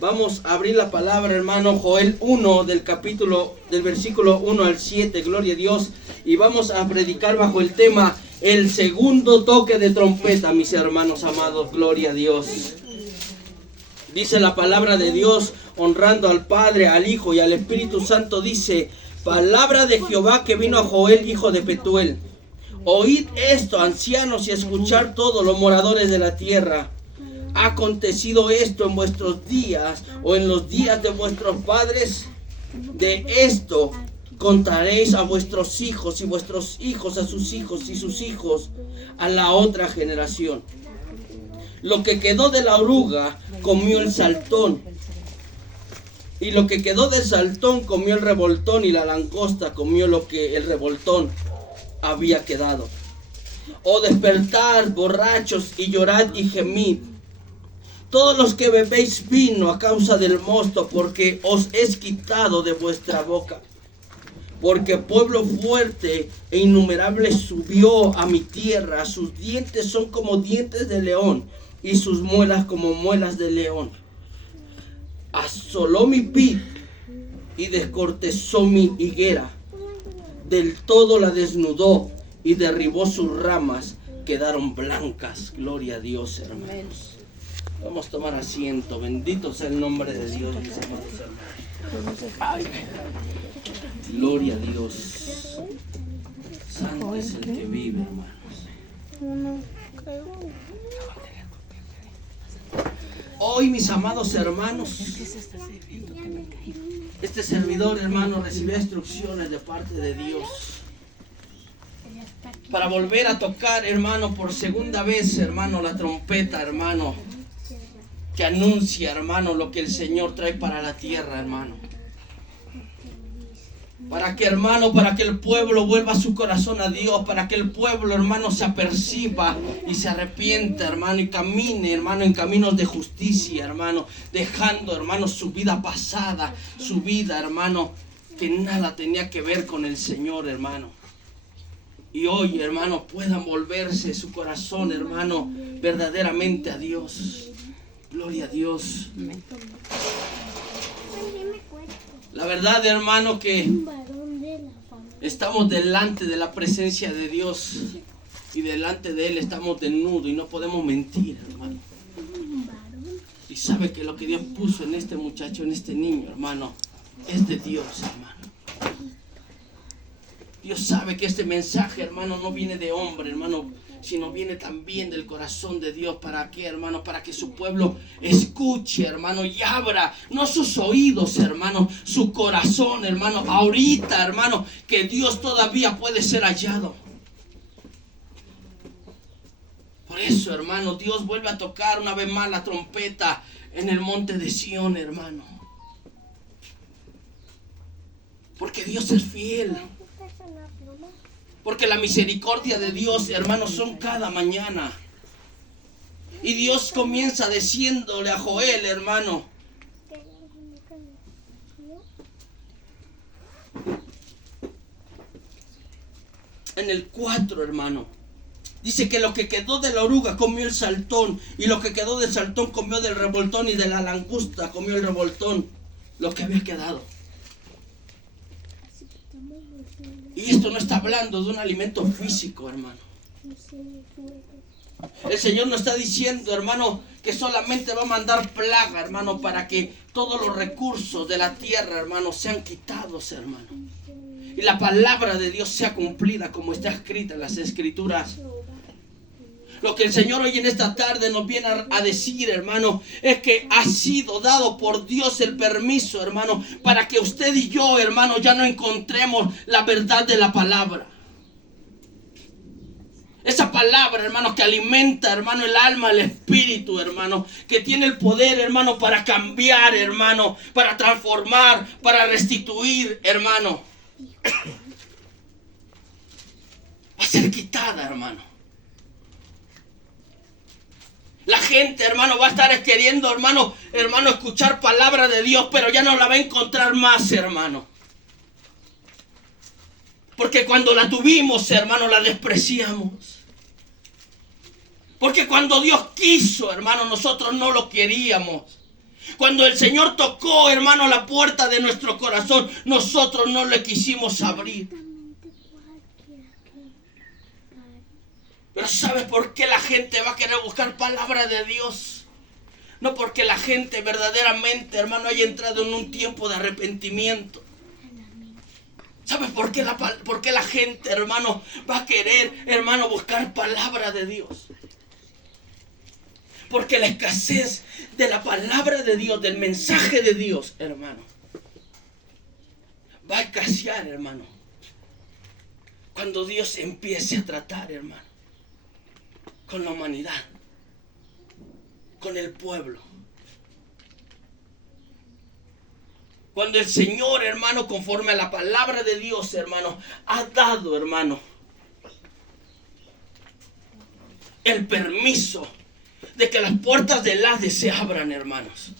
Vamos a abrir la palabra, hermano, Joel 1, del versículo 1 al 7, gloria a Dios. Y vamos a predicar bajo el tema, el segundo toque de trompeta, mis hermanos amados, gloria a Dios. Dice la palabra de Dios, honrando al Padre, al Hijo y al Espíritu Santo, dice, palabra de Jehová que vino a Joel, hijo de Petuel. Oíd esto, ancianos, y escuchad todos los moradores de la tierra. ¿Ha acontecido esto en vuestros días o en los días de vuestros padres? De esto contaréis a vuestros hijos y vuestros hijos a sus hijos y sus hijos a la otra generación. Lo que quedó de la oruga comió el saltón, y lo que quedó del saltón comió el revoltón, y la langosta comió lo que el revoltón había quedado. Oh, despertad, borrachos, y llorad y gemid, todos los que bebéis vino a causa del mosto, porque os es quitado de vuestra boca. Porque pueblo fuerte e innumerable subió a mi tierra, sus dientes son como dientes de león, y sus muelas como muelas de león. Asoló mi vid y descortezó mi higuera, del todo la desnudó y derribó sus ramas, quedaron blancas. Gloria a Dios, hermanos. Vamos a tomar asiento. Bendito sea el nombre de Dios, mis amados hermanos. Gloria a Dios. Santo es el que vive, hermanos. Hoy, mis amados hermanos, este servidor, hermano, recibió instrucciones de parte de Dios para volver a tocar, hermano, por segunda vez, hermano, la trompeta, hermano, que anuncia, hermano, lo que el Señor trae para la tierra, hermano. Para que, hermano, para que el pueblo vuelva su corazón a Dios, para que el pueblo, hermano, se aperciba y se arrepienta, hermano, y camine, hermano, en caminos de justicia, hermano, dejando, hermano, su vida pasada, su vida, hermano, que nada tenía que ver con el Señor, hermano. Y hoy, hermano, puedan volverse su corazón, hermano, verdaderamente a Dios. Gloria a Dios. La verdad, hermano, que estamos delante de la presencia de Dios y delante de Él estamos desnudos y no podemos mentir, hermano. Y sabe que lo que Dios puso en este muchacho, en este niño, hermano, es de Dios, hermano. Dios sabe que este mensaje, hermano, no viene de hombre, hermano, sino viene también del corazón de Dios. ¿Para qué, hermano? Para que su pueblo escuche, hermano, y abra, no sus oídos, hermano, su corazón, hermano, ahorita, hermano, que Dios todavía puede ser hallado. Por eso, hermano, Dios vuelve a tocar una vez más la trompeta en el monte de Sión, hermano. Porque Dios es fiel. Porque la misericordia de Dios, hermanos, son cada mañana. Y Dios comienza diciéndole a Joel, hermano, en el 4, hermano, dice que lo que quedó de la oruga comió el saltón, y lo que quedó del saltón comió del revoltón, y de la langosta comió el revoltón, lo que había quedado. Y esto no está hablando de un alimento físico, hermano. El Señor nos está diciendo, hermano, que solamente va a mandar plaga, hermano, para que todos los recursos de la tierra, hermano, sean quitados, hermano. Y la palabra de Dios sea cumplida como está escrita en las Escrituras. Lo que el Señor hoy en esta tarde nos viene a decir, hermano, es que ha sido dado por Dios el permiso, hermano, para que usted y yo, hermano, ya no encontremos la verdad de la palabra. Esa palabra, hermano, que alimenta, hermano, el alma, el espíritu, hermano, que tiene el poder, hermano, para cambiar, hermano, para transformar, para restituir, hermano. Va a ser quitada, hermano. La gente, hermano, va a estar queriendo, hermano, escuchar palabra de Dios, pero ya no la va a encontrar más, hermano. Porque cuando la tuvimos, hermano, la despreciamos. Porque cuando Dios quiso, hermano, nosotros no lo queríamos. Cuando el Señor tocó, hermano, la puerta de nuestro corazón, nosotros no le quisimos abrir. Pero ¿sabes por qué la gente va a querer buscar palabra de Dios? No porque la gente verdaderamente, hermano, haya entrado en un tiempo de arrepentimiento. ¿Sabes por qué la gente, hermano, va a querer, hermano, buscar palabra de Dios? Porque la escasez de la palabra de Dios, del mensaje de Dios, hermano, va a escasear, hermano, cuando Dios empiece a tratar, hermano, con la humanidad, con el pueblo. Cuando el Señor, hermano, conforme a la palabra de Dios, hermano, ha dado, hermano, el permiso de que las puertas del Hades se abran, hermanos.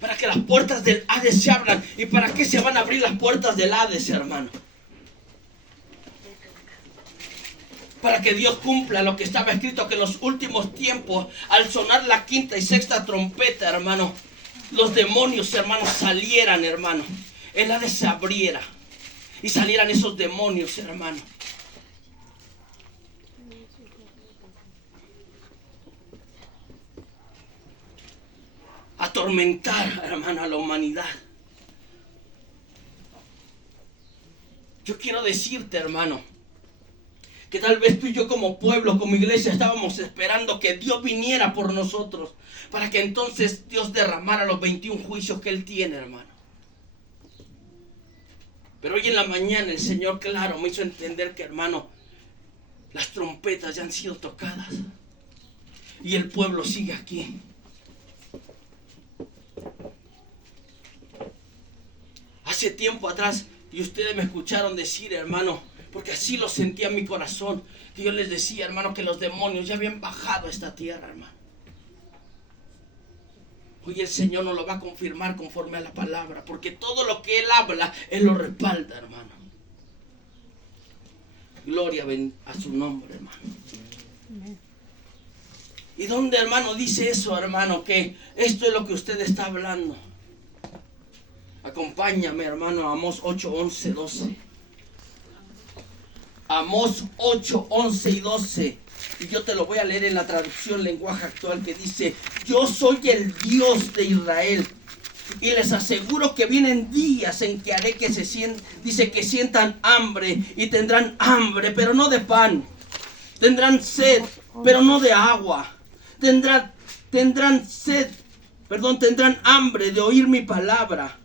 Para que las puertas del Hades se abran. ¿Y para qué se van a abrir las puertas del Hades, hermano? Para que Dios cumpla lo que estaba escrito, que en los últimos tiempos, al sonar la quinta y sexta trompeta, hermano, los demonios, hermano, salieran, hermano. El Hades se abriera y salieran esos demonios, hermano. Atormentar, hermano, a la humanidad. Yo quiero decirte, hermano, que tal vez tú y yo como pueblo, como iglesia, estábamos esperando que Dios viniera por nosotros, para que entonces Dios derramara los 21 juicios que Él tiene, hermano. Pero hoy en la mañana el Señor, claro, me hizo entender que, hermano, las trompetas ya han sido tocadas y el pueblo sigue aquí. Hace tiempo atrás, y ustedes me escucharon decir, hermano, porque así lo sentía en mi corazón, que yo les decía, hermano, que los demonios ya habían bajado a esta tierra, hermano. Hoy el Señor nos lo va a confirmar conforme a la palabra, porque todo lo que Él habla, Él lo respalda, hermano. Gloria a su nombre, hermano. ¿Y dónde, hermano, dice eso, hermano? Que esto es lo que usted está hablando. Acompáñame, hermano, a Amós 8, 11, 12. Amós 8, 11 y 12. Y yo te lo voy a leer en la traducción lenguaje actual, que dice: yo soy el Dios de Israel, y les aseguro que vienen días en que haré que que sientan hambre, y tendrán hambre, pero no de pan. Tendrán sed, pero no de agua. Tendrán hambre de oír mi palabra.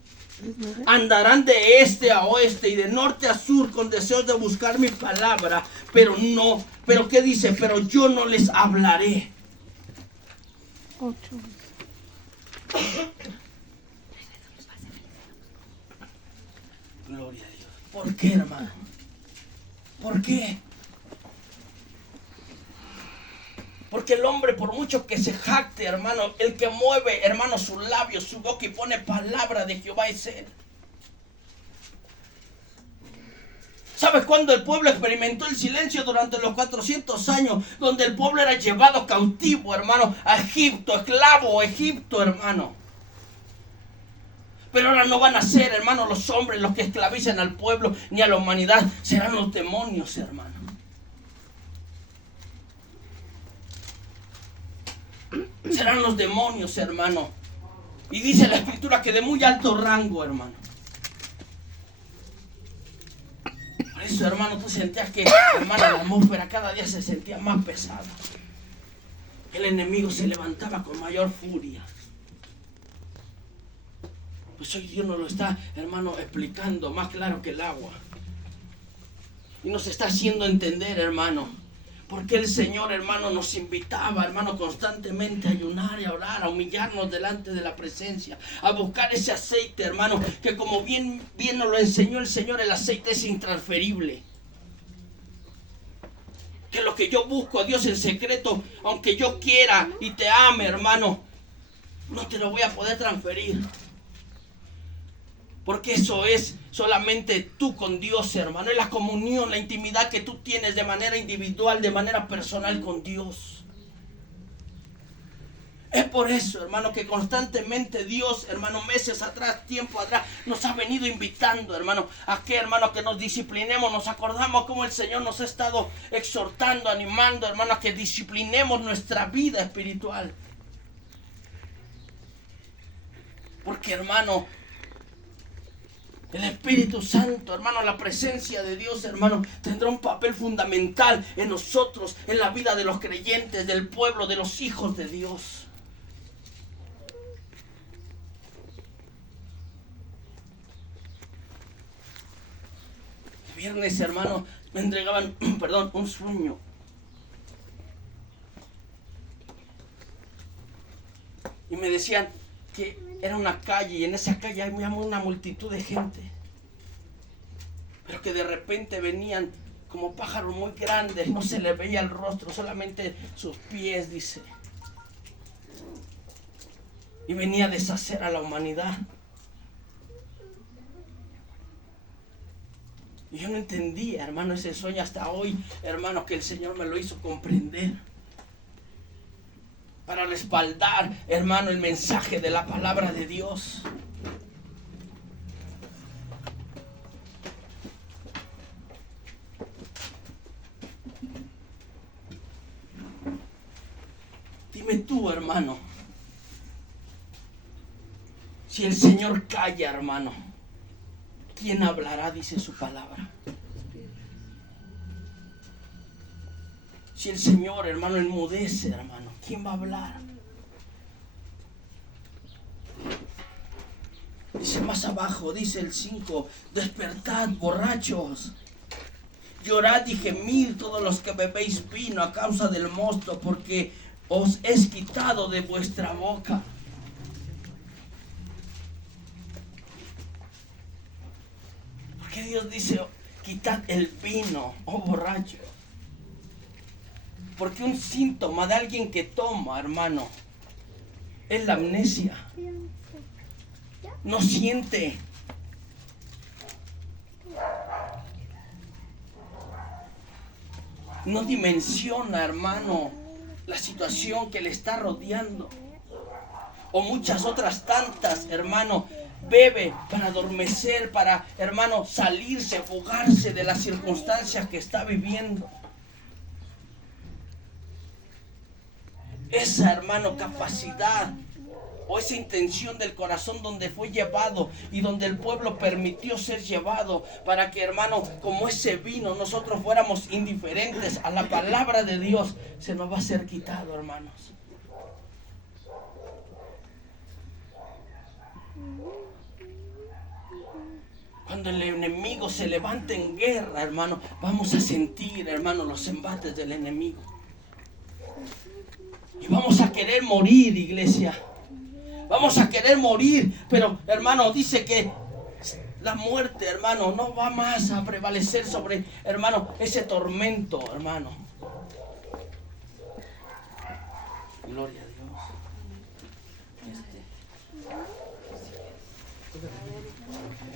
Andarán de este a oeste y de norte a sur con deseos de buscar mi palabra, pero ¿qué dice? Pero yo no les hablaré. 8. Gloria a Dios. ¿Por qué, hermano? ¿Por qué? Porque el hombre, por mucho que se jacte, hermano, el que mueve, hermano, sus labios, su boca y pone palabra de Jehová es Él. ¿Sabes cuándo el pueblo experimentó el silencio? Durante los 400 años, donde el pueblo era llevado cautivo, hermano, a Egipto, esclavo a Egipto, hermano. Pero ahora no van a ser, hermano, los hombres los que esclavicen al pueblo ni a la humanidad, serán los demonios, hermano. Serán los demonios, hermano. Y dice la escritura que de muy alto rango, hermano. Por eso, hermano, tú sentías que, hermano, la atmósfera cada día se sentía más pesada. El enemigo se levantaba con mayor furia. Pues hoy Dios nos lo está, hermano, explicando más claro que el agua. Y nos está haciendo entender, hermano, porque el Señor, hermano, nos invitaba, hermano, constantemente a ayunar y a orar, a humillarnos delante de la presencia, a buscar ese aceite, hermano, que como bien nos lo enseñó el Señor, el aceite es intransferible. Que lo que yo busco a Dios en secreto, aunque yo quiera y te ame, hermano, no te lo voy a poder transferir. Porque eso es solamente tú con Dios, hermano. Es la comunión, la intimidad que tú tienes de manera individual, de manera personal con Dios. por eso, hermano, que constantemente Dios, hermano, meses atrás, tiempo atrás, nos ha venido invitando, hermano, a que, hermano, que nos disciplinemos. Nos acordamos cómo el Señor nos ha estado exhortando, animando, hermano, a que disciplinemos nuestra vida espiritual. Porque, hermano, el Espíritu Santo, hermano, la presencia de Dios, hermano, tendrá un papel fundamental en nosotros, en la vida de los creyentes, del pueblo, de los hijos de Dios. El viernes, hermano, me entregaban, un sueño. Y me decían que era una calle, y en esa calle hay una multitud de gente, pero que de repente venían como pájaros muy grandes, no se les veía el rostro, solamente sus pies, dice, y venía a deshacer a la humanidad. Y yo no entendía, hermano, ese sueño hasta hoy, hermano, que el Señor me lo hizo comprender. Para respaldar, hermano, el mensaje de la palabra de Dios. Dime tú, hermano, si el Señor calla, hermano, ¿quién hablará? Dice su palabra. Si el Señor, hermano, enmudece, hermano, ¿quién va a hablar? Dice más abajo, dice el 5, despertad, borrachos, llorad y gemid todos los que bebéis vino a causa del mosto, porque os es quitado de vuestra boca. Porque Dios dice, quitad el vino, oh borracho. Porque un síntoma de alguien que toma, hermano, es la amnesia. No siente. No dimensiona, hermano, la situación que le está rodeando. O muchas otras tantas, hermano, bebe para adormecer, para, hermano, salirse, fugarse de las circunstancias que está viviendo. Esa, hermano, capacidad o esa intención del corazón donde fue llevado y donde el pueblo permitió ser llevado para que, hermano, como ese vino, nosotros fuéramos indiferentes a la palabra de Dios, se nos va a ser quitado, hermanos. Cuando el enemigo se levante en guerra, hermano, vamos a sentir, hermano, los embates del enemigo. Y vamos a querer morir, iglesia. Vamos a querer morir. Pero, hermano, dice que la muerte, hermano, no va más a prevalecer sobre, hermano, ese tormento, hermano. Gloria a Dios.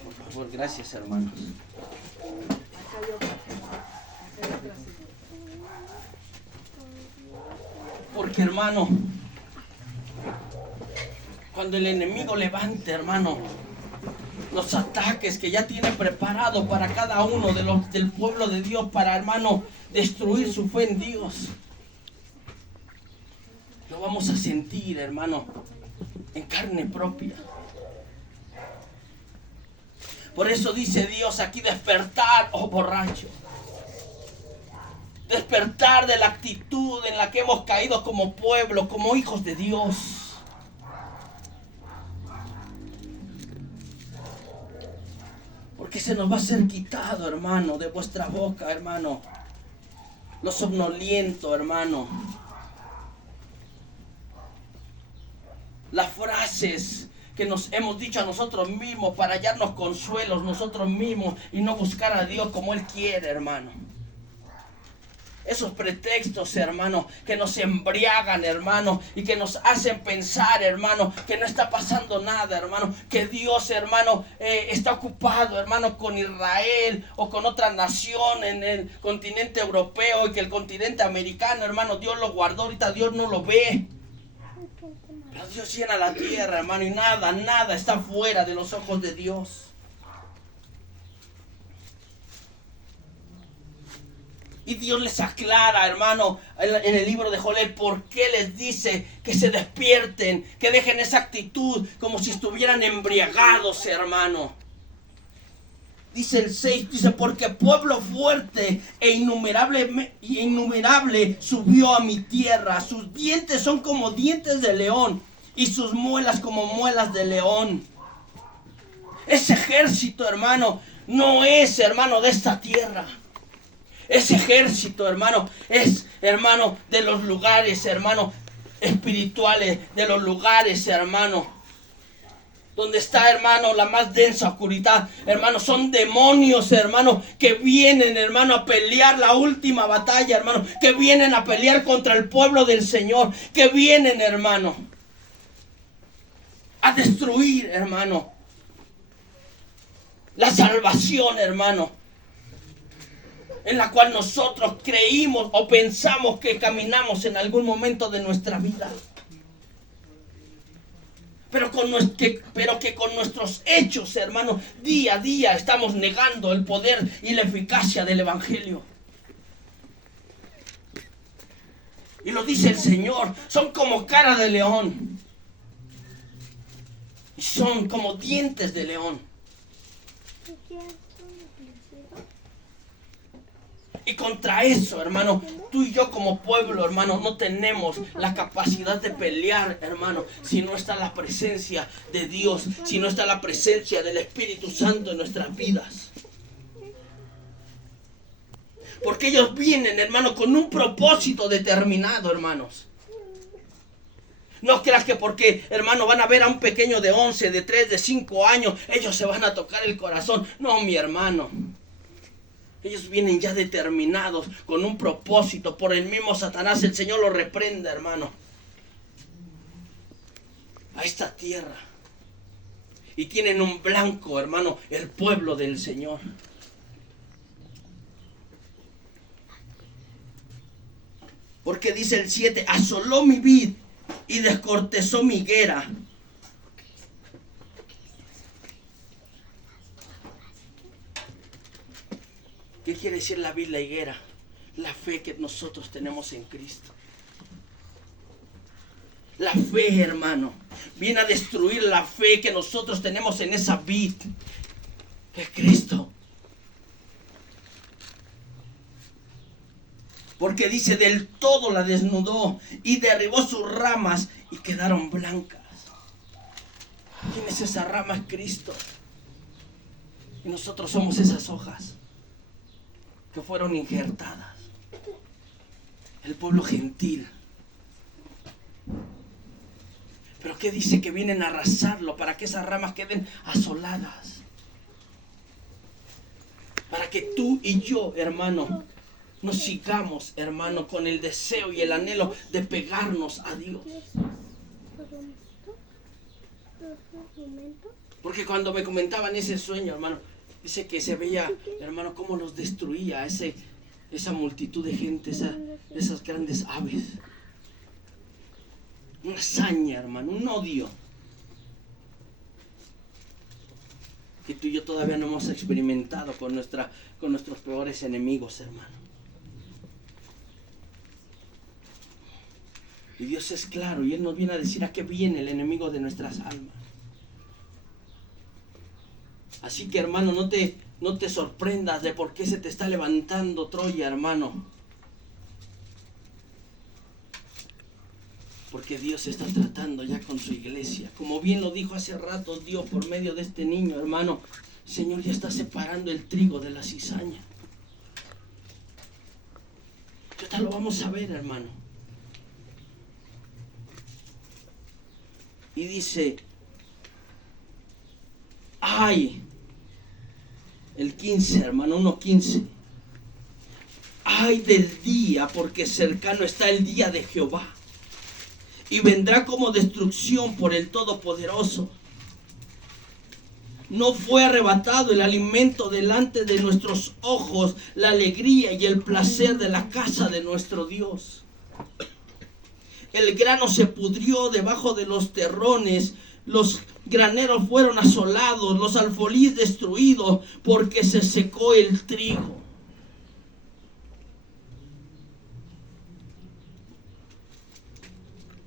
Por favor, gracias, hermanos. Porque, hermano, cuando el enemigo levante, hermano, los ataques que ya tiene preparado para cada uno de los del pueblo de Dios, para, hermano, destruir su fe en Dios, lo vamos a sentir, hermano, en carne propia. Por eso dice Dios aquí, despertar, oh borracho. Despertar de la actitud en la que hemos caído como pueblo, como hijos de Dios. Porque se nos va a ser quitado, hermano, de vuestra boca, hermano, lo somnoliento, hermano. Las frases que nos hemos dicho a nosotros mismos para hallarnos consuelos nosotros mismos y no buscar a Dios como Él quiere, hermano. Esos pretextos, hermano, que nos embriagan, hermano, y que nos hacen pensar, hermano, que no está pasando nada, hermano, que Dios, hermano, está ocupado, hermano, con Israel o con otra nación en el continente europeo, y que el continente americano, hermano, Dios lo guardó, ahorita Dios no lo ve. Pero Dios llena la tierra, hermano, y nada está fuera de los ojos de Dios. Y Dios les aclara, hermano, en el libro de Joel, por qué les dice que se despierten, que dejen esa actitud como si estuvieran embriagados, hermano. Dice el 6, dice, porque pueblo fuerte e innumerable subió a mi tierra. Sus dientes son como dientes de león y sus muelas como muelas de león. Ese ejército, hermano, no es, hermano, de esta tierra. Ese ejército, hermano, es, hermano, de los lugares, hermano, espirituales, de los lugares, hermano, donde está, hermano, la más densa oscuridad, hermano, son demonios, hermano, que vienen, hermano, a pelear la última batalla, hermano, que vienen a pelear contra el pueblo del Señor, que vienen, hermano, a destruir, hermano, la salvación, hermano, en la cual nosotros creímos o pensamos que caminamos en algún momento de nuestra vida. Pero que con nuestros hechos, hermano, día a día estamos negando el poder y la eficacia del Evangelio. Y lo dice el Señor, son como cara de león. Y son como dientes de león. Y contra eso, hermano, tú y yo como pueblo, hermano, no tenemos la capacidad de pelear, hermano, si no está la presencia de Dios, si no está la presencia del Espíritu Santo en nuestras vidas. Porque ellos vienen, hermano, con un propósito determinado, hermanos. No creas que porque, hermano, van a ver a un pequeño de 11, de 3, de 5 años, ellos se van a tocar el corazón. No, mi hermano. Ellos vienen ya determinados con un propósito por el mismo Satanás. El Señor lo reprenda, hermano, a esta tierra. Y tienen un blanco, hermano, el pueblo del Señor. Porque dice el 7, asoló mi vid y descortezó mi higuera. ¿Qué quiere decir la vid, la higuera? La fe que nosotros tenemos en Cristo. La fe, hermano, viene a destruir la fe que nosotros tenemos en esa vid, que es Cristo. Porque dice, del todo la desnudó y derribó sus ramas y quedaron blancas. ¿Quién es esa rama? Es Cristo. Y nosotros somos esas hojas que fueron injertadas. El pueblo gentil. Pero ¿qué dice? Que vienen a arrasarlo para que esas ramas queden asoladas. Para que tú y yo, hermano, nos sigamos, hermano, con el deseo y el anhelo de pegarnos a Dios. Porque cuando me comentaban ese sueño, hermano, dice que se veía, hermano, cómo los destruía esa multitud de gente, esas grandes aves. Una hazaña, hermano, un odio que tú y yo todavía no hemos experimentado con nuestros peores enemigos, hermano. Y Dios es claro, y Él nos viene a decir a qué viene el enemigo de nuestras almas. Así que, hermano, no te sorprendas de por qué se te está levantando Troya, hermano. Porque Dios está tratando ya con su iglesia. Como bien lo dijo hace rato Dios por medio de este niño, hermano. El Señor ya está separando el trigo de la cizaña. Ahorita lo vamos a ver, hermano. Y dice, ay, el 15, hermano, 1:15. Ay del día, porque cercano está el día de Jehová. Y vendrá como destrucción por el Todopoderoso. No fue arrebatado el alimento delante de nuestros ojos, la alegría y el placer de la casa de nuestro Dios. el grano se pudrió debajo de los terrones, los graneros fueron asolados, los alfolíes destruidos, porque se secó el trigo.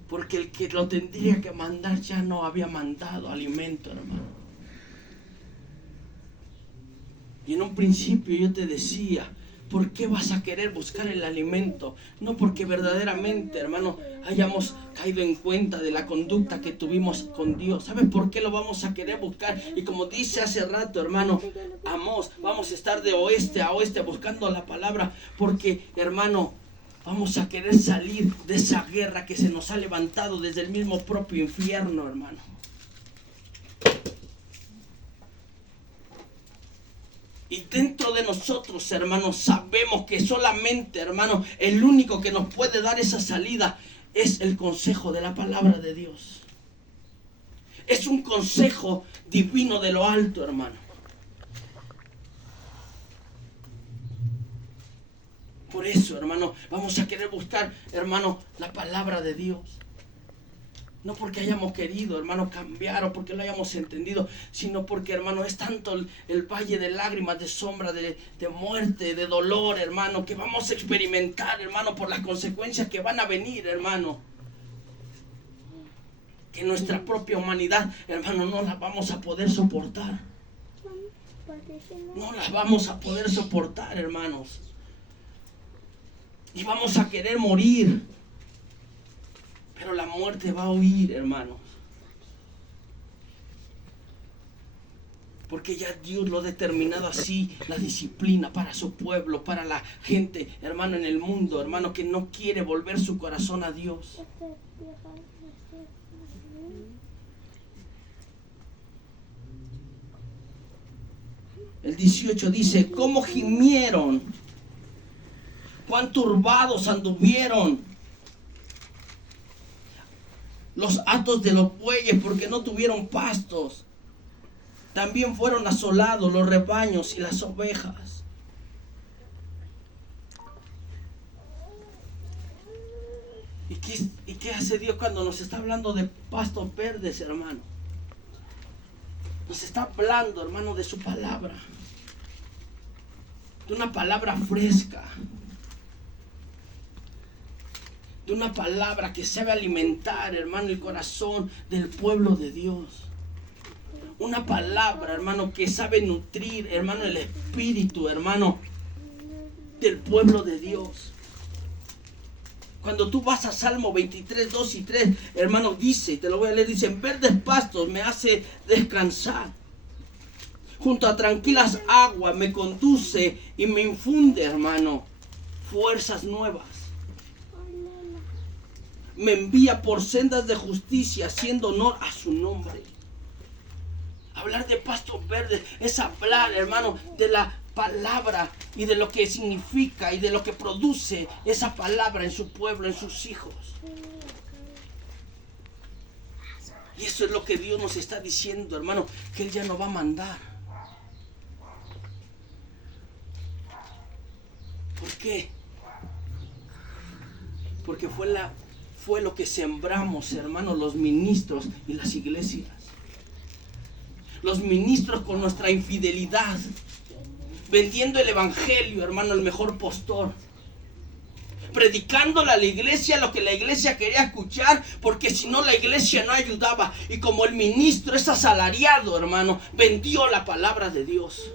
Porque el que lo tendría que mandar ya no había mandado alimento, hermano. Y en un principio yo te decía, ¿por qué vas a querer buscar el alimento? No porque verdaderamente, hermano, hayamos caído en cuenta de la conducta que tuvimos con Dios. ¿Sabes por qué lo vamos a querer buscar? Y como dice hace rato, hermano Amós, vamos a estar de oeste a oeste buscando la palabra. Porque, hermano, vamos a querer salir de esa guerra que se nos ha levantado desde el mismo propio infierno, hermano. Y dentro de nosotros, hermanos, sabemos que solamente, hermano, el único que nos puede dar esa salida es el consejo de la palabra de Dios. Es un consejo divino de lo alto, hermano. Por eso, hermano, vamos a querer buscar, hermano, la palabra de Dios. No porque hayamos querido, hermano, cambiar o porque lo hayamos entendido, sino porque, hermano, es tanto el valle de lágrimas, de sombra, de muerte, de dolor, hermano, que vamos a experimentar, hermano, por las consecuencias que van a venir, hermano. Que nuestra propia humanidad, hermano, no la vamos a poder soportar. No la vamos a poder soportar, hermanos. Y vamos a querer morir. Pero la muerte va a huir, hermanos. Porque ya Dios lo ha determinado así, la disciplina para su pueblo, para la gente, hermano, en el mundo, hermano, que no quiere volver su corazón a Dios. El 18 dice, ¿cómo gimieron? ¿Cuán turbados anduvieron los hatos de los bueyes porque no tuvieron pastos? También fueron asolados los rebaños y las ovejas. ¿Y qué hace Dios cuando nos está hablando de pastos verdes, hermano? Nos está hablando, hermano, de su palabra. De una palabra fresca. De una palabra que sabe alimentar, hermano, el corazón del pueblo de Dios. Una palabra, hermano, que sabe nutrir, hermano, el espíritu, hermano, del pueblo de Dios. Cuando tú vas a Salmo 23, 2 y 3, hermano, dice, te lo voy a leer, dice, en verdes pastos me hace descansar. Junto a tranquilas aguas me conduce y me infunde, hermano, fuerzas nuevas. Me envía por sendas de justicia, haciendo honor a su nombre. Hablar de pastos verdes es hablar, hermano, de la palabra y de lo que significa y de lo que produce esa palabra en su pueblo, en sus hijos. Y eso es lo que Dios nos está diciendo, hermano, que Él ya no va a mandar. ¿Por qué? Porque fue lo que sembramos, hermanos, los ministros y las iglesias. Los ministros con nuestra infidelidad, vendiendo el evangelio, hermano, el mejor postor. Predicándole a la iglesia lo que la iglesia quería escuchar, porque si no la iglesia no ayudaba. Y como el ministro es asalariado, hermano, vendió la palabra de Dios.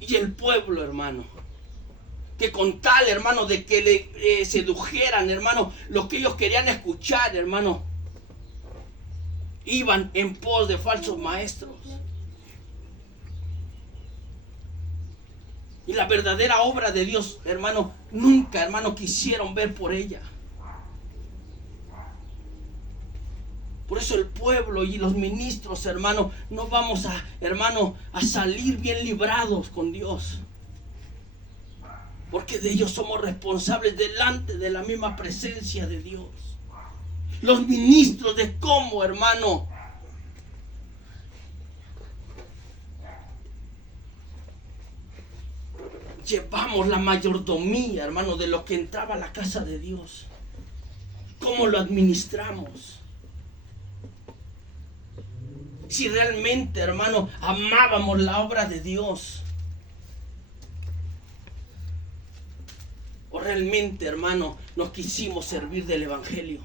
Y el pueblo, hermano, que con tal, hermano, de que le sedujeran, hermano, lo que ellos querían escuchar, hermano, iban en pos de falsos maestros. Y la verdadera obra de Dios, hermano, nunca, hermano, quisieron ver por ella. Por eso el pueblo y los ministros, hermano, no vamos a, hermano, a salir bien librados con Dios. Porque de ellos somos responsables delante de la misma presencia de Dios. Los ministros de cómo, hermano, llevamos la mayordomía, hermano, de lo que entraba a la casa de Dios? ¿Cómo lo administramos? Si realmente, hermano, amábamos la obra de Dios. O realmente, hermano, nos quisimos servir del Evangelio.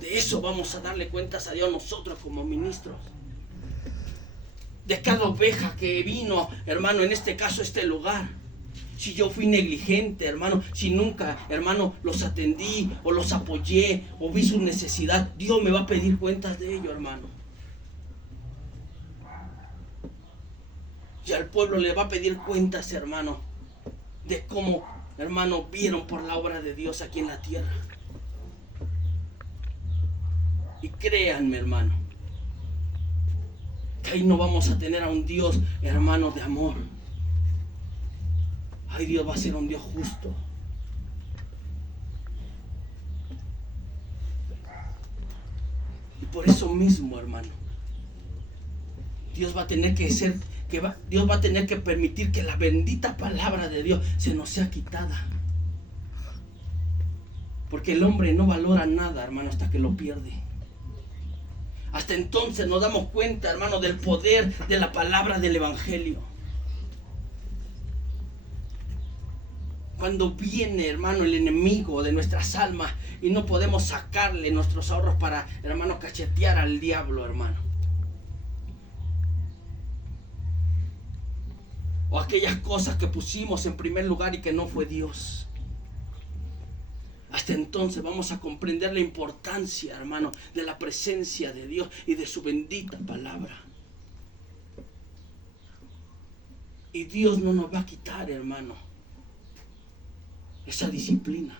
De eso vamos a darle cuentas a Dios nosotros como ministros. De cada oveja que vino, hermano, en este caso, a este lugar. Si yo fui negligente, hermano, si nunca, hermano, los atendí o los apoyé o vi su necesidad, Dios me va a pedir cuentas de ello, hermano. Y al pueblo le va a pedir cuentas, hermano, de cómo, hermano, vieron por la obra de Dios aquí en la tierra. Y créanme, hermano, que ahí no vamos a tener a un Dios, hermano, de amor. Ahí Dios va a ser un Dios justo. Y por eso mismo, hermano, Dios va a tener que ser, Dios va a tener que permitir que la bendita palabra de Dios se nos sea quitada. Porque el hombre no valora nada, hermano, hasta que lo pierde. Hasta entonces nos damos cuenta, hermano, del poder de la palabra del Evangelio. Cuando viene, hermano, el enemigo de nuestras almas y no podemos sacarle nuestros ahorros para, hermano, cachetear al diablo, hermano. O aquellas cosas que pusimos en primer lugar y que no fue Dios. Hasta entonces vamos a comprender la importancia, hermano, de la presencia de Dios y de su bendita palabra. Y Dios no nos va a quitar, hermano, esa disciplina.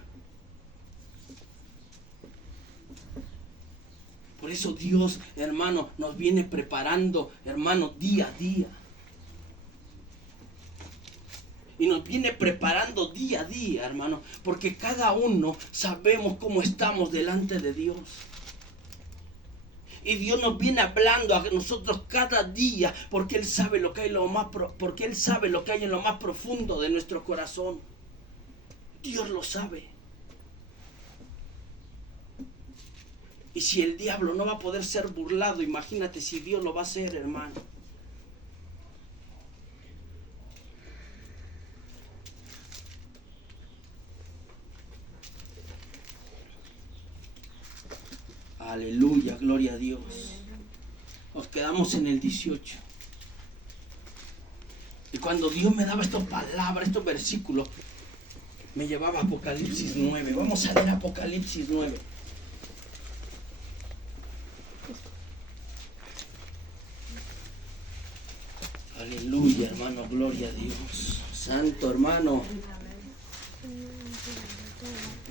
Por eso Dios, hermano, nos viene preparando, hermano, día a día. Y nos viene preparando día a día, hermano, porque cada uno sabemos cómo estamos delante de Dios. Y Dios nos viene hablando a nosotros cada día, porque Él sabe lo que hay porque Él sabe lo que hay en lo más profundo de nuestro corazón. Dios lo sabe. Y si el diablo no va a poder ser burlado, imagínate si Dios lo va a hacer, hermano. Aleluya, gloria a Dios. Nos quedamos en el 18. Y cuando Dios me daba estas palabras, estos versículos, me llevaba a Apocalipsis 9. Vamos a leer Apocalipsis 9. Aleluya, hermano, gloria a Dios. Santo, hermano.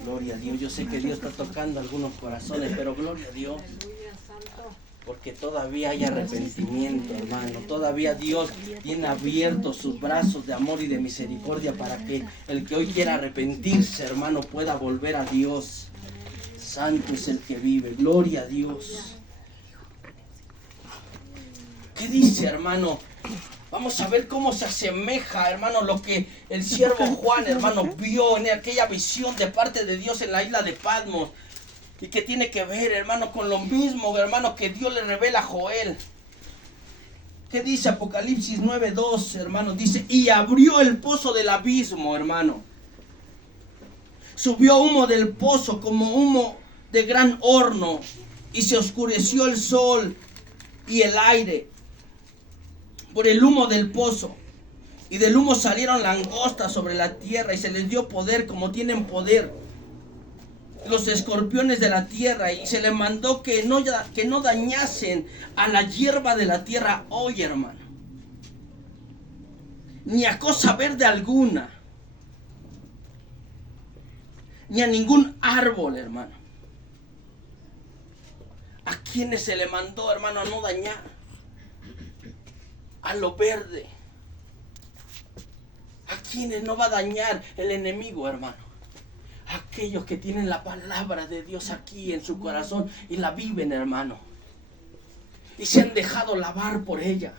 Gloria a Dios. Yo sé que Dios está tocando algunos corazones, pero gloria a Dios. Porque todavía hay arrepentimiento, hermano. Todavía Dios tiene abiertos sus brazos de amor y de misericordia para que el que hoy quiera arrepentirse, hermano, pueda volver a Dios. Santo es el que vive. Gloria a Dios. ¿Qué dice, hermano? Vamos a ver cómo se asemeja, hermano, lo que el siervo Juan, hermano, vio en aquella visión de parte de Dios en la isla de Patmos. Y que tiene que ver, hermano, con lo mismo, hermano, que Dios le revela a Joel. ¿Qué dice Apocalipsis 9:2, hermano? Dice, y abrió el pozo del abismo, hermano. Subió humo del pozo como humo de gran horno. Y se oscureció el sol y el aire por el humo del pozo. Y del humo salieron langostas sobre la tierra y se les dio poder como tienen poder los escorpiones de la tierra, y se les mandó que no dañasen a la hierba de la tierra hoy, hermano, ni a cosa verde alguna, ni a ningún árbol, hermano. ¿A quienes se le mandó, hermano, a no dañar? A lo verde. ¿A quienes no va a dañar el enemigo, hermano? Aquellos que tienen la palabra de Dios aquí en su corazón y la viven, hermano. Y se han dejado lavar por ella.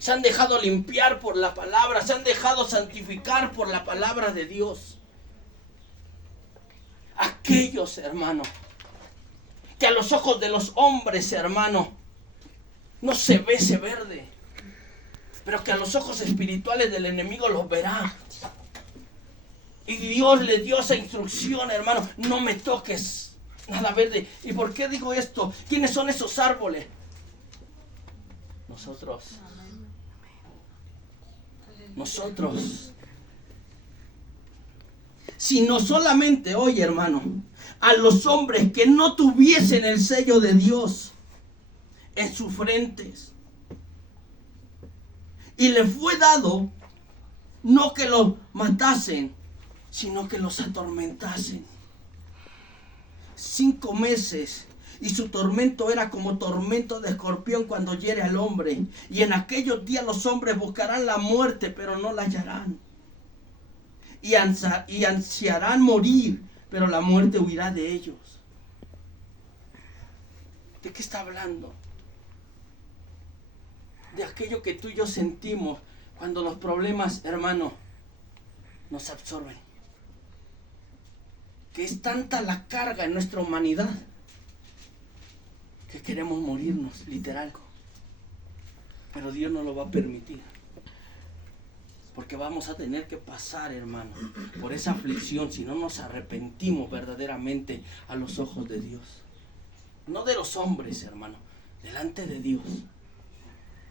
Se han dejado limpiar por la palabra, se han dejado santificar por la palabra de Dios. Aquellos, hermano, que a los ojos de los hombres, hermano, no se ve ese verde, pero que a los ojos espirituales del enemigo los verá. Y Dios le dio esa instrucción, hermano, no me toques nada verde. ¿Y por qué digo esto? ¿Quiénes son esos árboles? Nosotros. Nosotros. Sino solamente hoy, hermano, a los hombres que no tuviesen el sello de Dios en sus frentes. Y le fue dado no que los matasen, sino que los atormentasen. 5 meses. Y su tormento era como tormento de escorpión cuando hiere al hombre. Y en aquellos días los hombres buscarán la muerte, pero no la hallarán. Y ansiarán morir, pero la muerte huirá de ellos. ¿De qué está hablando? De aquello que tú y yo sentimos cuando los problemas, hermano, nos absorben. Que es tanta la carga en nuestra humanidad que queremos morirnos, literal. Pero Dios no lo va a permitir. Porque vamos a tener que pasar, hermano, por esa aflicción si no nos arrepentimos verdaderamente a los ojos de Dios. No de los hombres, hermano, delante de Dios.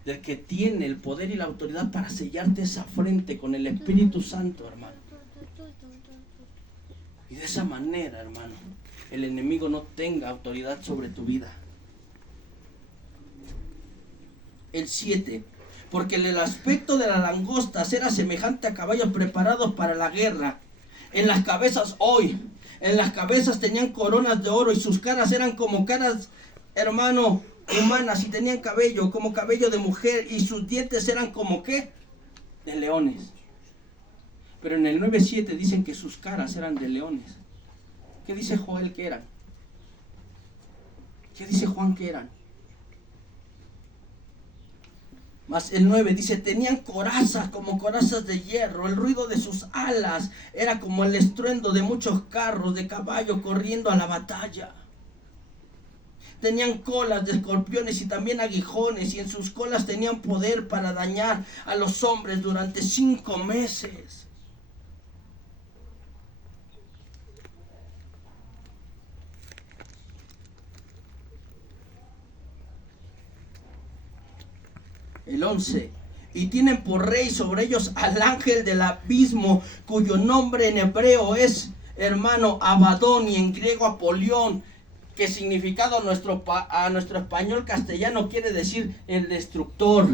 Del que tiene el poder y la autoridad para sellarte esa frente con el Espíritu Santo, hermano. Y de esa manera, hermano, el enemigo no tenga autoridad sobre tu vida. El 7. Porque el aspecto de las langostas era semejante a caballos preparados para la guerra. En las cabezas tenían coronas de oro y sus caras eran como caras, hermano, humanas, y tenían cabello como cabello de mujer y sus dientes eran como ¿qué? De leones. Pero en el 9:7 dicen que sus caras eran de leones. ¿Qué dice Joel que eran? ¿Qué dice Juan que eran? Más el 9 dice, tenían corazas como corazas de hierro, el ruido de sus alas era como el estruendo de muchos carros de caballo corriendo a la batalla. Tenían colas de escorpiones y también aguijones, y en sus colas tenían poder para dañar a los hombres durante 5 meses. El 11. Y tienen por rey sobre ellos al ángel del abismo, cuyo nombre en hebreo es, hermano, Abadón, y en griego Apolión, que significado a nuestro español castellano quiere decir el destructor.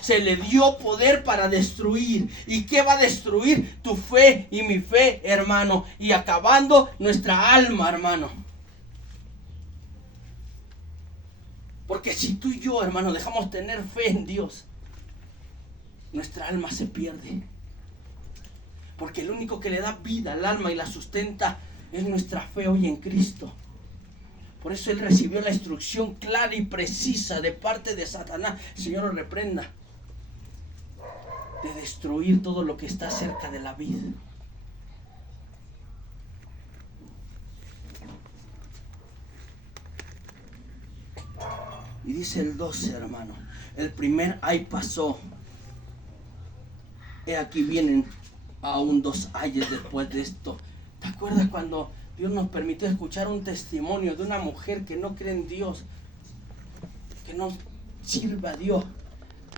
Se le dio poder para destruir. ¿Y qué va a destruir? Tu fe y mi fe, hermano, y acabando nuestra alma, hermano. Porque si tú y yo, hermano, dejamos tener fe en Dios, nuestra alma se pierde. Porque el único que le da vida al alma y la sustenta es nuestra fe hoy en Cristo. Por eso él recibió la instrucción clara y precisa de parte de Satanás, el Señor lo reprenda, de destruir todo lo que está cerca de la vida. Y dice el 12, hermano, el primer ay pasó. He aquí vienen aún 2 ayes después de esto. ¿Te acuerdas cuando Dios nos permitió escuchar un testimonio de una mujer que no cree en Dios, que no sirve a Dios,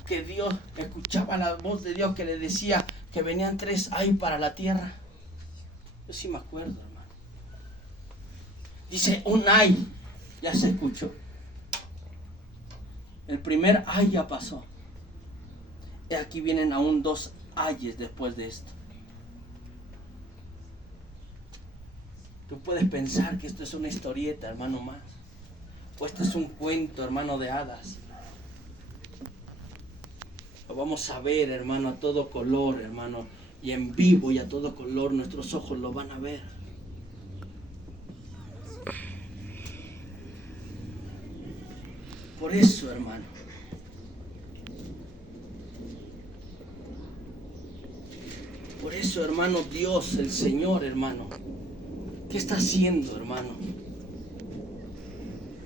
que Dios escuchaba la voz de Dios que le decía que venían 3 ay para la tierra? Yo sí me acuerdo, hermano. Dice un ay, ya se escuchó. El primer ay ya pasó. Y aquí vienen aún 2 ayes después de esto. Tú puedes pensar que esto es una historieta, hermano, más. O esto es un cuento, hermano, de hadas. Lo vamos a ver, hermano, a todo color, hermano. Y en vivo y a todo color nuestros ojos lo van a ver. Por eso, hermano, Por eso, hermano, Dios, el Señor, hermano, ¿qué está haciendo, hermano?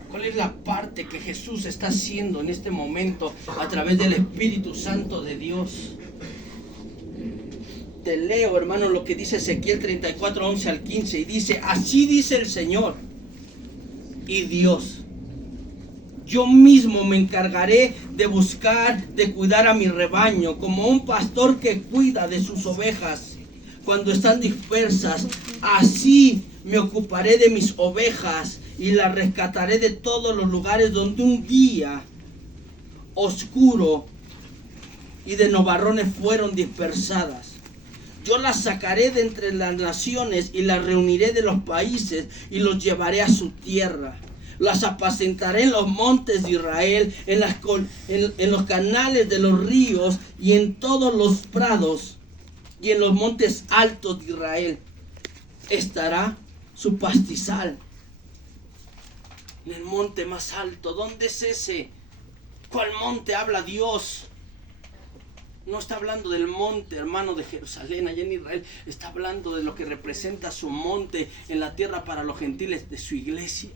¿Cuál es la parte que Jesús está haciendo en este momento a través del Espíritu Santo de Dios? Te leo, hermano, lo que dice Ezequiel 34, 11 al 15, y dice: así dice el Señor y Dios, yo mismo me encargaré de buscar, de cuidar a mi rebaño, como un pastor que cuida de sus ovejas cuando están dispersas. Así me ocuparé de mis ovejas y las rescataré de todos los lugares donde un día oscuro y de novarrones fueron dispersadas. Yo las sacaré de entre las naciones y las reuniré de los países y los llevaré a su tierra. Las apacentaré en los montes de Israel, en los canales de los ríos y en todos los prados y en los montes altos de Israel. Estará su pastizal. En el monte más alto. ¿Dónde es ese? ¿Cuál monte habla Dios? No está hablando del monte, hermano, de Jerusalén, allá en Israel. Está hablando de lo que representa su monte en la tierra para los gentiles, de su iglesia.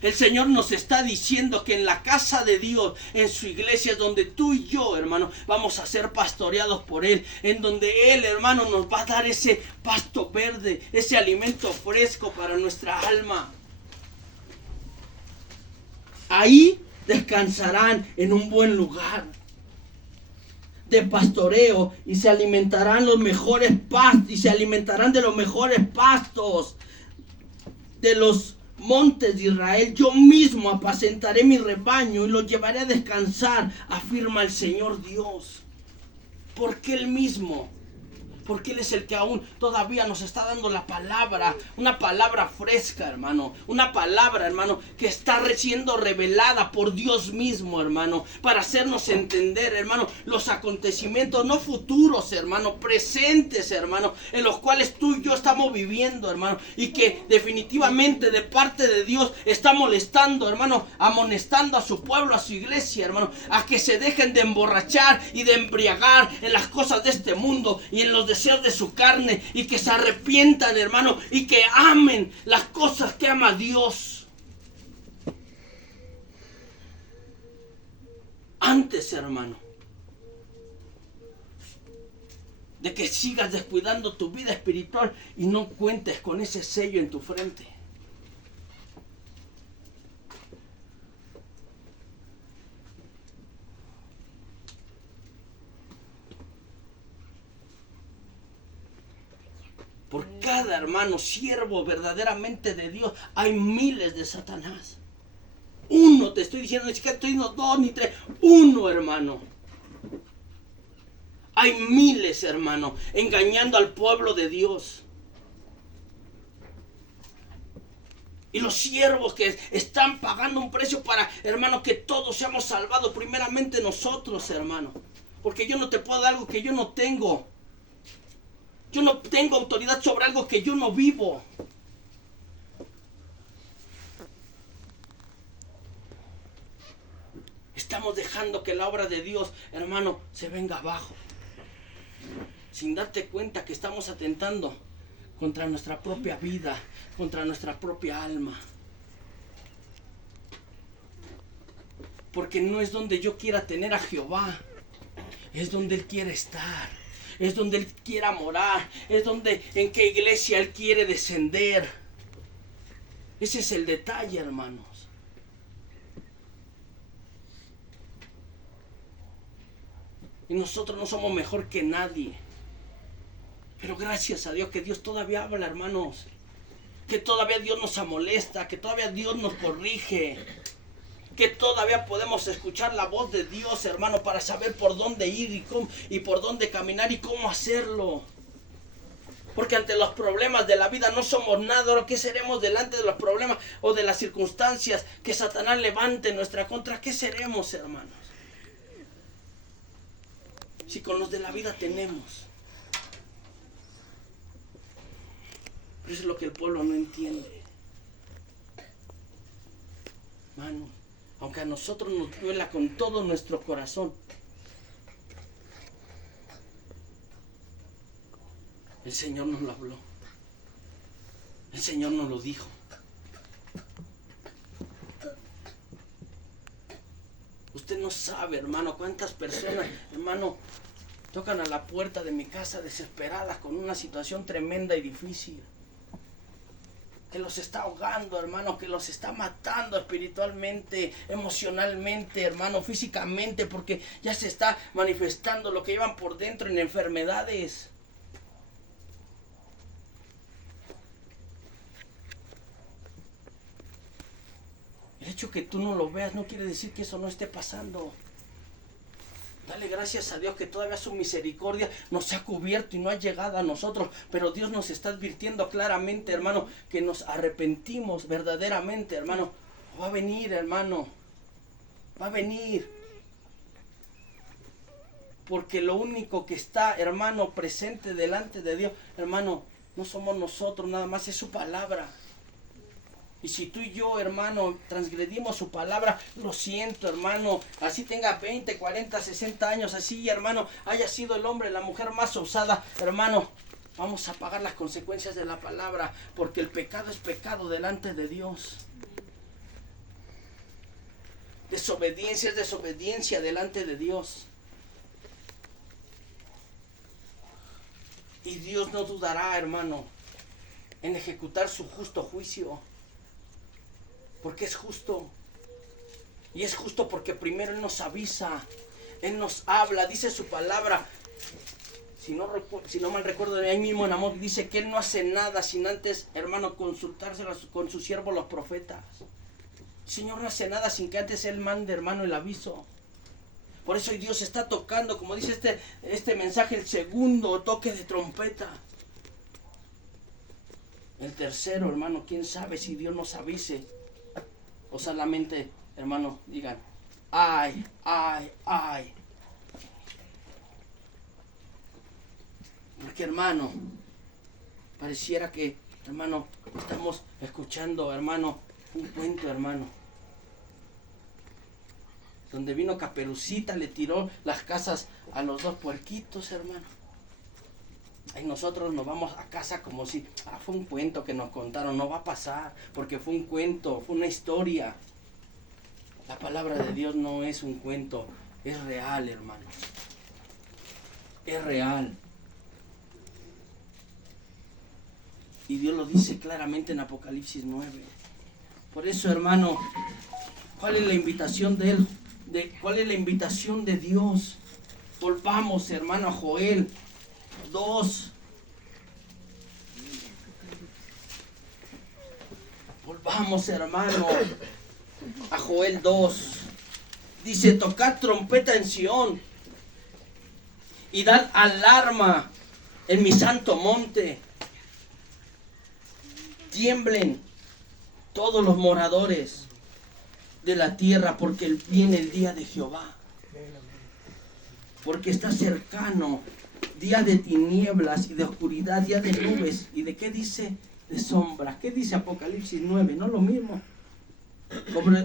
El Señor nos está diciendo que en la casa de Dios, en su iglesia, es donde tú y yo, hermano, vamos a ser pastoreados por Él. En donde Él, hermano, nos va a dar ese pasto verde, ese alimento fresco para nuestra alma. Ahí descansarán en un buen lugar de pastoreo y se alimentarán los mejores pastos y se alimentarán de los mejores pastos de los montes de Israel. Yo mismo apacentaré mi rebaño y los llevaré a descansar, afirma el Señor Dios. Porque Él mismo, porque Él es el que aún todavía nos está dando la palabra, una palabra fresca, hermano, una palabra, hermano, que está siendo revelada por Dios mismo, hermano, para hacernos entender, hermano, los acontecimientos no futuros, hermano, presentes, hermano, en los cuales tú y yo estamos viviendo, hermano, y que definitivamente de parte de Dios está molestando, hermano, amonestando a su pueblo, a su iglesia, hermano, a que se dejen de emborrachar y de embriagar en las cosas de este mundo y en los deseos de su carne, y que se arrepientan, hermano, y que amen las cosas que ama Dios. Antes, hermano, de que sigas descuidando tu vida espiritual y no cuentes con ese sello en tu frente. Por cada hermano, siervo verdaderamente de Dios, hay miles de Satanás. Uno, te estoy diciendo, ni siquiera estoy diciendo dos ni tres. Uno, hermano. Hay miles, hermano, engañando al pueblo de Dios. Y los siervos que están pagando un precio para, hermano, que todos seamos salvados. Primeramente nosotros, hermano. Porque yo no te puedo dar algo que yo no tengo. Yo no tengo autoridad sobre algo que yo no vivo. Estamos dejando que la obra de Dios, hermano, se venga abajo. Sin darte cuenta que estamos atentando contra nuestra propia vida, contra nuestra propia alma. Porque no es donde yo quiera tener a Jehová, es donde Él quiere estar. Es donde Él quiera morar. Es donde, en qué iglesia Él quiere descender. Ese es el detalle, hermanos. Y nosotros no somos mejor que nadie. Pero gracias a Dios que Dios todavía habla, hermanos. Que todavía Dios nos amolesta. Que todavía Dios nos corrige. Que todavía podemos escuchar la voz de Dios, hermano, para saber por dónde ir y por dónde caminar y cómo hacerlo. Porque ante los problemas de la vida no somos nada. ¿Qué seremos delante de los problemas o de las circunstancias que Satanás levante en nuestra contra? ¿Qué seremos, hermanos? Si con los de la vida tenemos. Eso es lo que el pueblo no entiende. Hermano, aunque a nosotros nos duela con todo nuestro corazón, El Señor nos lo habló. El Señor nos lo dijo. Usted no sabe, hermano, cuántas personas, hermano, tocan a la puerta de mi casa desesperadas con una situación tremenda y difícil. Que los está ahogando, hermano, que los está matando espiritualmente, emocionalmente, hermano, físicamente, porque ya se está manifestando lo que llevan por dentro en enfermedades. El hecho que tú no lo veas no quiere decir que eso no esté pasando. Dale gracias a Dios que todavía su misericordia nos ha cubierto y no ha llegado a nosotros. Pero Dios nos está advirtiendo claramente, hermano, que nos arrepentimos verdaderamente, hermano. Va a venir, hermano. Va a venir. Porque lo único que está, hermano, presente delante de Dios, hermano, no somos nosotros, nada más es su palabra. Y si tú y yo, hermano, transgredimos su palabra, lo siento, hermano, así tenga 20, 40, 60 años, así, hermano, haya sido el hombre, la mujer más osada, hermano, vamos a pagar las consecuencias de la palabra, porque el pecado es pecado delante de Dios. Desobediencia es desobediencia delante de Dios. Y Dios no dudará, hermano, en ejecutar su justo juicio. Porque es justo. Y es justo porque primero Él nos avisa. Él nos habla, dice su palabra. Si no mal recuerdo, ahí mismo en Amós dice que Él no hace nada sin antes, hermano, consultarse con sus siervos los profetas. El Señor no hace nada sin que antes Él mande, hermano, el aviso. Por eso hoy Dios está tocando, como dice este mensaje, el segundo toque de trompeta. El tercero, hermano, quién sabe si Dios nos avise. O solamente, hermano, digan, ay, ay, ay. Porque, hermano, pareciera que, hermano, estamos escuchando, hermano, un cuento, hermano. Donde vino Caperucita, le tiró las casas a los dos puerquitos, hermano. Y nosotros nos vamos a casa como si, fue un cuento que nos contaron, no va a pasar, porque fue un cuento, fue una historia. La palabra de Dios no es un cuento, es real, hermano. Es real. Y Dios lo dice claramente en Apocalipsis 9. Por eso, hermano, ¿cuál es la invitación de Él? ¿Cuál es la invitación de Dios? Volvamos, hermano, a Joel 2. Volvamos, hermano, a Joel 2. Dice, tocad trompeta en Sión y dad alarma en mi santo monte. Tiemblen todos los moradores de la tierra, porque viene el día de Jehová. Porque está cercano, día de tinieblas y de oscuridad, día de nubes. ¿Y de qué dice? De sombra. ¿Qué dice Apocalipsis 9? No lo mismo.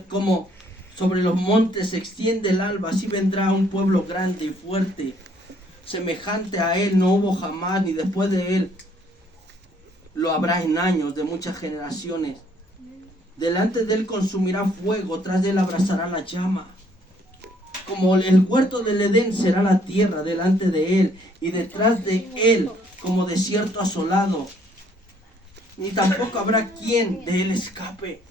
Como sobre los montes se extiende el alba, así vendrá un pueblo grande y fuerte. Semejante a él no hubo jamás, ni después de él lo habrá en años de muchas generaciones. Delante de él consumirá fuego, tras de él abrazará la llama. Como el huerto del Edén será la tierra delante de él, y detrás de él como desierto asolado. Ni tampoco habrá quien de él escape.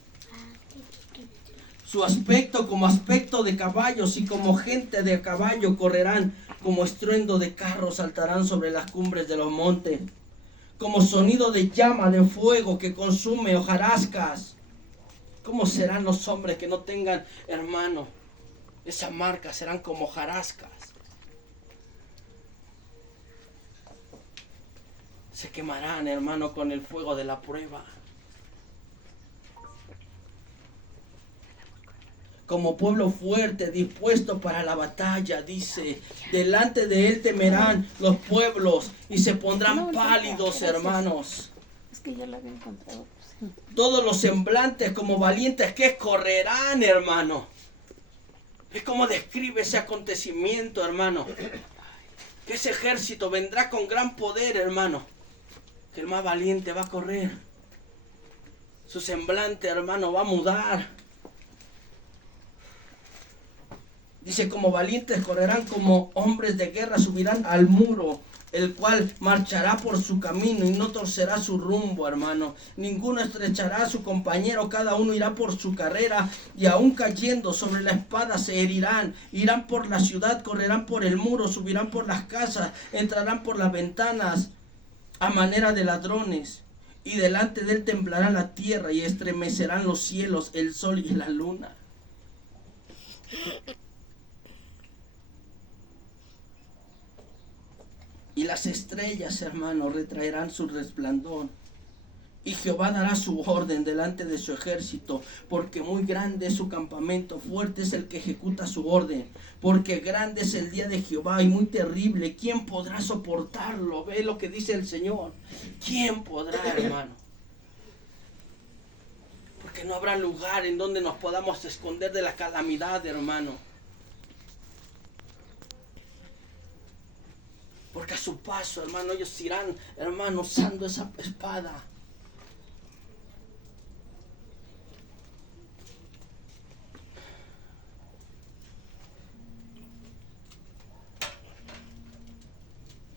Su aspecto como aspecto de caballos, y como gente de caballo correrán, como estruendo de carros saltarán sobre las cumbres de los montes. Como sonido de llama de fuego que consume hojarascas. ¿Cómo serán los hombres que no tengan, hermano, esa marca? Serán como hojarascas. Se quemarán, hermano, con el fuego de la prueba. Como pueblo fuerte, dispuesto para la batalla, dice. Delante de él temerán los pueblos y se pondrán pálidos, hermanos. Es que yo la había encontrado. Todos los semblantes como valientes que correrán, hermano. Es como describe ese acontecimiento, hermano. Que ese ejército vendrá con gran poder, hermano. que el más valiente va a correr. Su semblante, hermano, va a mudar. Dice, como valientes correrán, como hombres de guerra subirán al muro, el cual marchará por su camino y no torcerá su rumbo, hermano. Ninguno estrechará a su compañero, cada uno irá por su carrera, y aún cayendo sobre la espada se herirán. Irán por la ciudad, correrán por el muro, subirán por las casas, entrarán por las ventanas a manera de ladrones. Y delante de él temblará la tierra y estremecerán los cielos, el sol y la luna. Y las estrellas, hermano, retraerán su resplandor. Y Jehová dará su orden delante de su ejército, porque muy grande es su campamento, fuerte es el que ejecuta su orden. Porque grande es el día de Jehová y muy terrible. ¿Quién podrá soportarlo? Ve lo que dice el Señor. ¿Quién podrá, hermano? Porque no habrá lugar en donde nos podamos esconder de la calamidad, hermano. Porque a su paso, hermano, ellos irán, hermano, usando esa espada.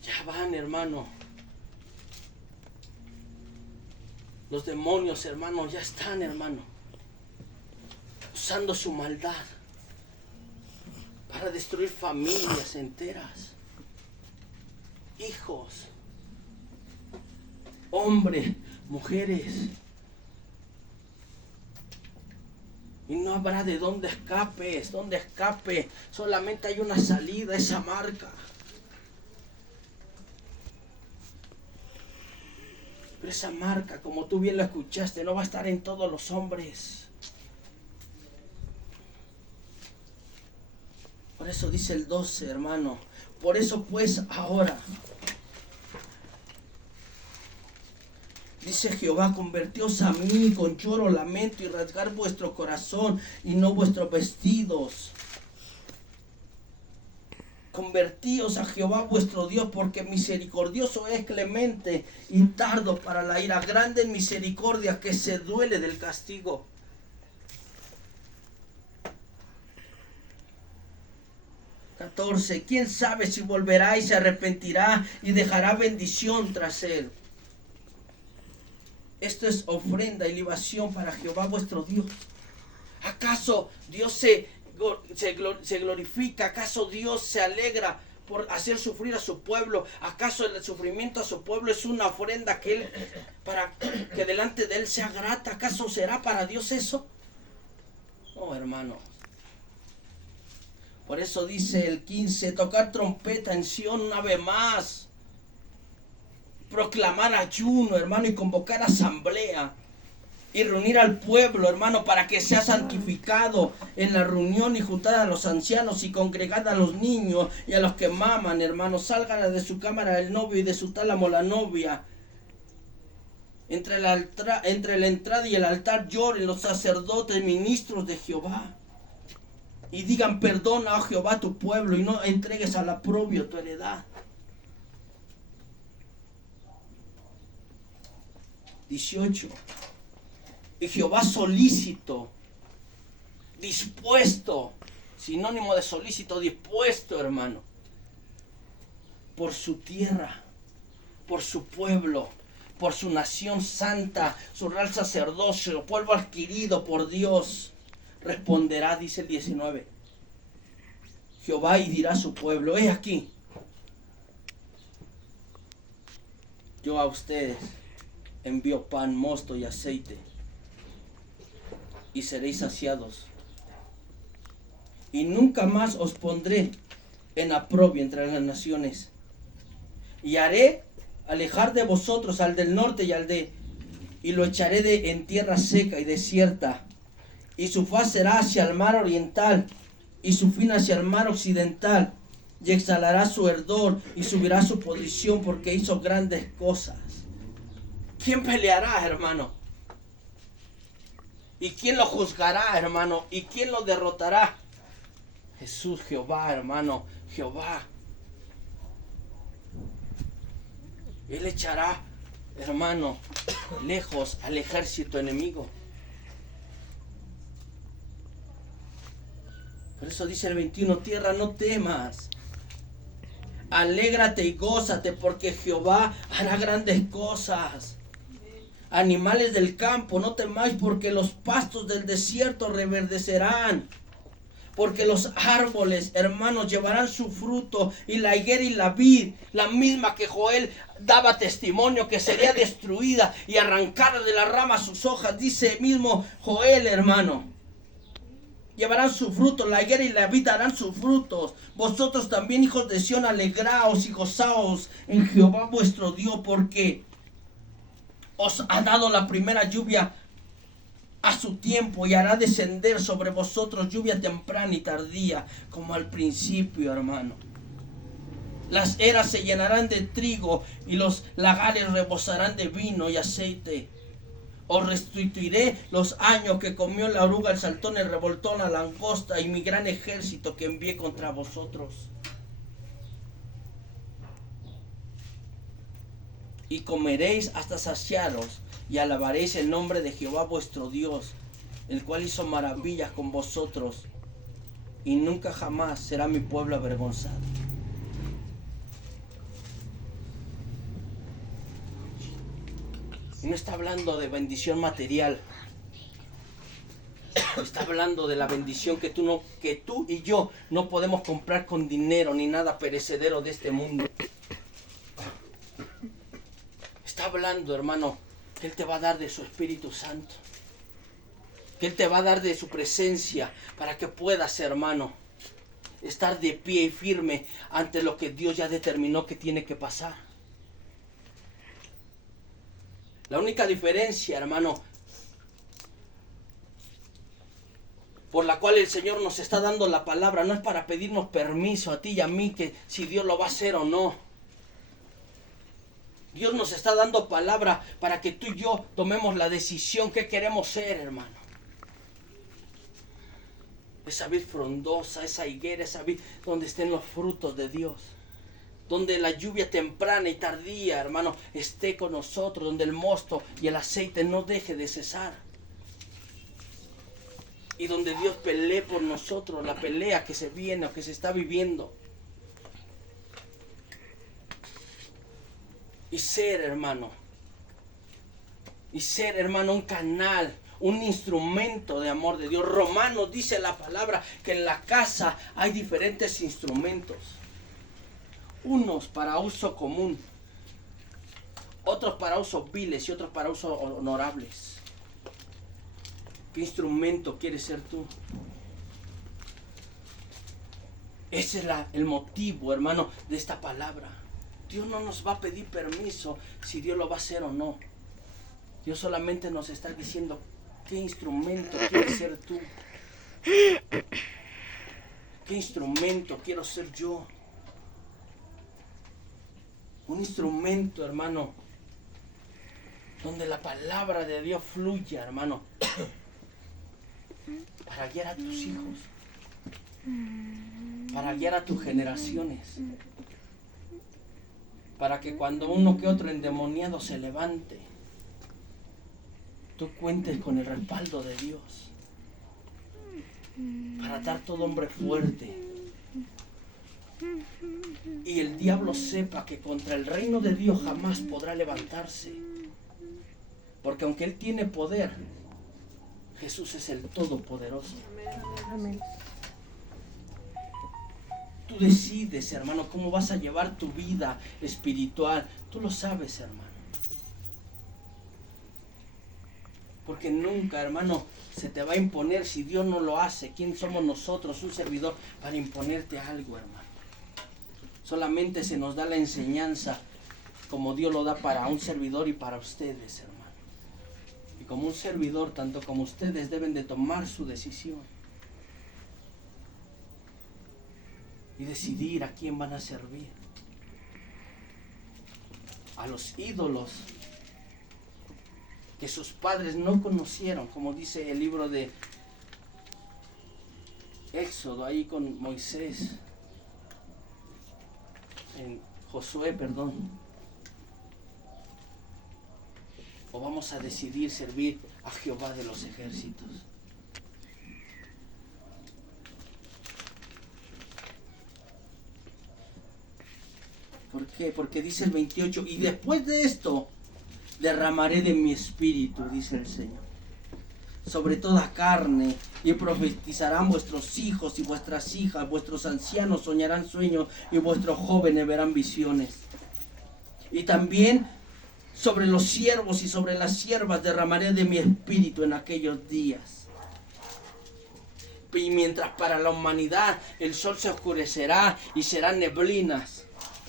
Ya van, hermano. Los demonios, hermano, ya están, hermano, usando su maldad para destruir familias enteras. Hijos, hombres, mujeres. Y no habrá de dónde escapes, solamente hay una salida, esa marca. Pero esa marca, como tú bien lo escuchaste, no va a estar en todos los hombres. Por eso dice el 12, hermano. Por eso pues ahora, dice Jehová, convertíos a mí con lloro, lamento y rasgar vuestro corazón y no vuestros vestidos. Convertíos a Jehová vuestro Dios, porque misericordioso es, clemente y tardo para la ira, grande en misericordia, que se duele del castigo. ¿Quién sabe si volverá y se arrepentirá y dejará bendición tras él? Esto es ofrenda y libación para Jehová vuestro Dios. ¿Acaso Dios se glorifica? ¿Acaso Dios se alegra por hacer sufrir a su pueblo? ¿Acaso el sufrimiento a su pueblo es una ofrenda para que delante de él sea grata? ¿Acaso será para Dios eso? No, hermano. Por eso dice el 15, tocar trompeta en Sión una vez más. Proclamar ayuno, hermano, y convocar asamblea. Y reunir al pueblo, hermano, para que sea santificado en la reunión, y juntar a los ancianos y congregar a los niños y a los que maman, hermano. Salgan de su cámara el novio y de su tálamo la novia. Entre la entrada y el altar lloren los sacerdotes, ministros de Jehová. Y digan, perdona, oh Jehová, tu pueblo, y no entregues al oprobio tu heredad. 18. Y Jehová solícito, dispuesto, sinónimo de solícito, dispuesto, hermano, por su tierra, por su pueblo, por su nación santa, su real sacerdocio, pueblo adquirido por Dios. Responderá, dice el 19, Jehová, y dirá a su pueblo, he aquí, yo a ustedes envío pan, mosto y aceite, y seréis saciados, y nunca más os pondré en aprobio entre las naciones, y haré alejar de vosotros al del norte y lo echaré en tierra seca y desierta, y su faz será hacia el mar oriental, y su fin hacia el mar occidental, y exhalará su ardor, y subirá su posición, porque hizo grandes cosas. ¿Quién peleará, hermano? ¿Y quién lo juzgará, hermano? ¿Y quién lo derrotará? Jesús, Jehová, hermano, Jehová. Él echará hermano, lejos al ejército enemigo. Por eso dice el 21, tierra, no temas. Alégrate y gózate, porque Jehová hará grandes cosas. Animales del campo, no temáis, porque los pastos del desierto reverdecerán. Porque los árboles, hermanos, llevarán su fruto, y la higuera y la vid, la misma que Joel daba testimonio que sería destruida y arrancada de la rama sus hojas, dice mismo Joel, hermano. Llevarán su fruto, la higuera y la vid darán sus frutos. Vosotros también, hijos de Sión, alegraos y gozaos en Jehová vuestro Dios, porque os ha dado la primera lluvia a su tiempo, y hará descender sobre vosotros lluvia temprana y tardía, como al principio, hermano. Las eras se llenarán de trigo, y los lagares rebosarán de vino y aceite. Os restituiré los años que comió la oruga, el saltón, el revoltón, la langosta y mi gran ejército que envié contra vosotros. Y comeréis hasta saciaros, y alabaréis el nombre de Jehová vuestro Dios, el cual hizo maravillas con vosotros, y nunca jamás será mi pueblo avergonzado. Y no está hablando de bendición material. Está hablando de la bendición que tú y yo no podemos comprar con dinero ni nada perecedero de este mundo. Está hablando, hermano, que Él te va a dar de su Espíritu Santo. Que Él te va a dar de su presencia para que puedas, hermano, estar de pie y firme ante lo que Dios ya determinó que tiene que pasar. La única diferencia, hermano, por la cual el Señor nos está dando la palabra, no es para pedirnos permiso a ti y a mí, que si Dios lo va a hacer o no. Dios nos está dando palabra para que tú y yo tomemos la decisión que queremos ser, hermano. Esa vid frondosa, esa higuera, esa vid donde estén los frutos de Dios. Donde la lluvia temprana y tardía, hermano, esté con nosotros. Donde el mosto y el aceite no deje de cesar. Y donde Dios pelee por nosotros la pelea que se viene o que se está viviendo. Y ser, hermano, un canal, un instrumento de amor de Dios. Romanos dice la palabra que en la casa hay diferentes instrumentos. Unos para uso común, otros para usos viles y otros para usos honorables. ¿Qué instrumento quieres ser tú? Ese es el motivo, hermano, de esta palabra. Dios no nos va a pedir permiso si Dios lo va a hacer o no. Dios solamente nos está diciendo qué instrumento quieres ser tú. ¿Qué instrumento quiero ser yo? Un instrumento, hermano, donde la palabra de Dios fluya, hermano, para guiar a tus hijos, para guiar a tus generaciones, para que cuando uno que otro endemoniado se levante, tú cuentes con el respaldo de Dios, para dar todo hombre fuerte. Y el diablo sepa que contra el reino de Dios jamás podrá levantarse. Porque aunque Él tiene poder, Jesús es el Todopoderoso. Amén. Tú decides, hermano, cómo vas a llevar tu vida espiritual. Tú lo sabes, hermano. Porque nunca, hermano, se te va a imponer si Dios no lo hace. ¿Quién somos nosotros, un servidor, para imponerte algo, hermano? Solamente se nos da la enseñanza como Dios lo da para un servidor y para ustedes, hermano. Y como un servidor, tanto como ustedes, deben de tomar su decisión. Y decidir a quién van a servir. A los ídolos que sus padres no conocieron, como dice el libro de Éxodo, ahí con Moisés, en Josué, perdón. o vamos a decidir servir a Jehová de los ejércitos? ¿Por qué? Porque dice el 28, y después de esto derramaré de mi espíritu, dice el Señor, sobre toda carne, y profetizarán vuestros hijos y vuestras hijas, vuestros ancianos soñarán sueños y vuestros jóvenes verán visiones. Y también sobre los siervos y sobre las siervas derramaré de mi espíritu en aquellos días. Y mientras para la humanidad el sol se oscurecerá y serán neblinas,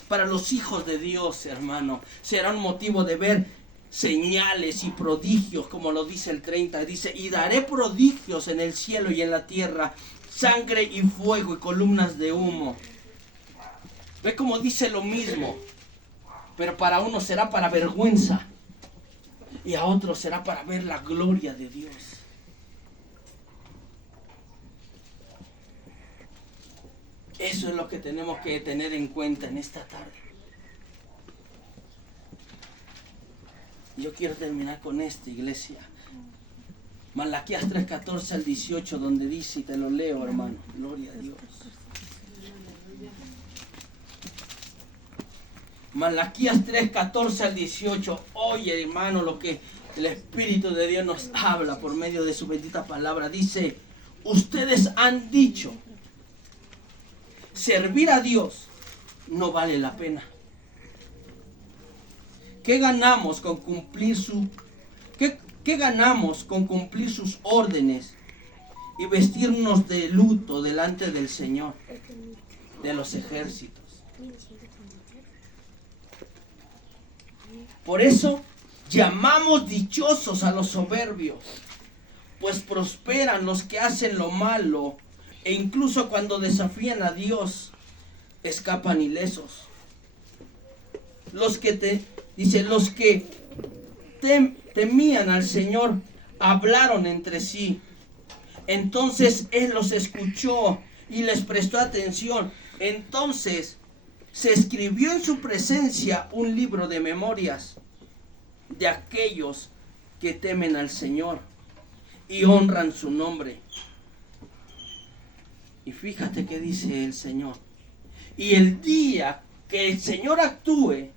para los hijos de Dios, hermano, será un motivo de ver señales y prodigios, como lo dice el 30. Dice, y daré prodigios en el cielo y en la tierra, sangre y fuego y columnas de humo. ¿Ve cómo dice lo mismo? Pero para uno será para vergüenza y a otros será para ver la gloria de Dios. Eso es lo que tenemos que tener en cuenta en esta tarde. Yo quiero terminar con esta, iglesia. Malaquías 3:14 al 18, donde dice, y te lo leo, hermano, gloria a Dios. Malaquías 3:14 al 18. Oye, hermano, lo que el Espíritu de Dios nos habla por medio de su bendita palabra. Dice, ustedes han dicho, servir a Dios no vale la pena. ¿Qué ganamos con cumplir ¿Qué ganamos con cumplir sus órdenes y vestirnos de luto delante del Señor de los ejércitos? Por eso llamamos dichosos a los soberbios, pues prosperan los que hacen lo malo, e incluso cuando desafían a Dios, escapan ilesos. Los que temían al Señor hablaron entre sí. Entonces Él los escuchó y les prestó atención. Entonces se escribió en su presencia un libro de memorias de aquellos que temen al Señor y honran su nombre. Y fíjate que dice el Señor. Y el día que el Señor actúe,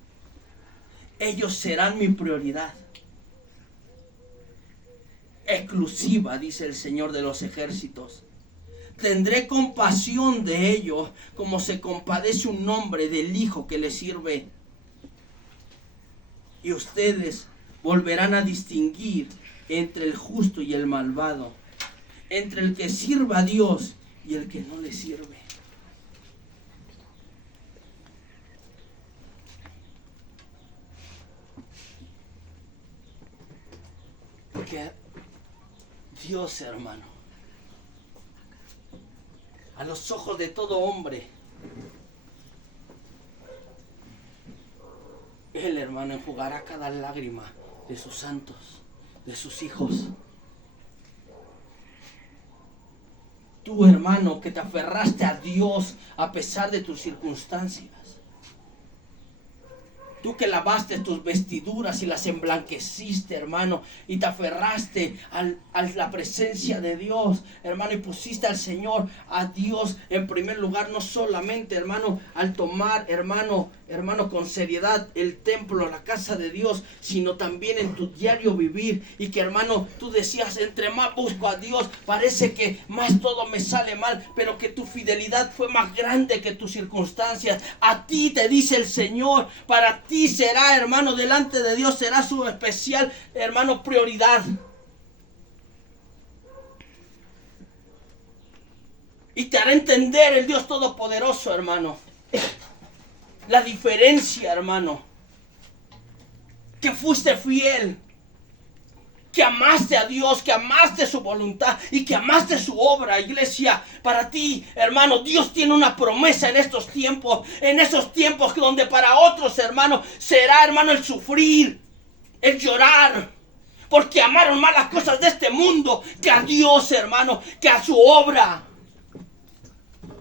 ellos serán mi prioridad exclusiva, dice el Señor de los ejércitos. Tendré compasión de ellos como se compadece un hombre del hijo que le sirve. Y ustedes volverán a distinguir entre el justo y el malvado, entre el que sirva a Dios y el que no le sirve. Porque Dios, hermano, a los ojos de todo hombre, Él, hermano, enjugará cada lágrima de sus santos, de sus hijos. Tú, hermano, que te aferraste a Dios a pesar de tus circunstancias. Tú que lavaste tus vestiduras y las emblanqueciste, hermano, y te aferraste a la presencia de Dios, hermano, y pusiste al Señor, a Dios en primer lugar, no solamente, hermano, al tomar, hermano, con seriedad el templo, la casa de Dios, sino también en tu diario vivir. Y que, hermano, tú decías, entre más busco a Dios, parece que más todo me sale mal, pero que tu fidelidad fue más grande que tus circunstancias. A ti te dice el Señor, para ti será, hermano, delante de Dios será su especial, hermano, prioridad. Y te hará entender el Dios Todopoderoso, hermano, la diferencia, hermano, que fuiste fiel, que amaste a Dios, que amaste su voluntad y que amaste su obra, iglesia. Para ti, hermano, Dios tiene una promesa en estos tiempos donde para otros, hermano, será, hermano, el sufrir, el llorar, porque amaron más las cosas de este mundo que a Dios, hermano, que a su obra.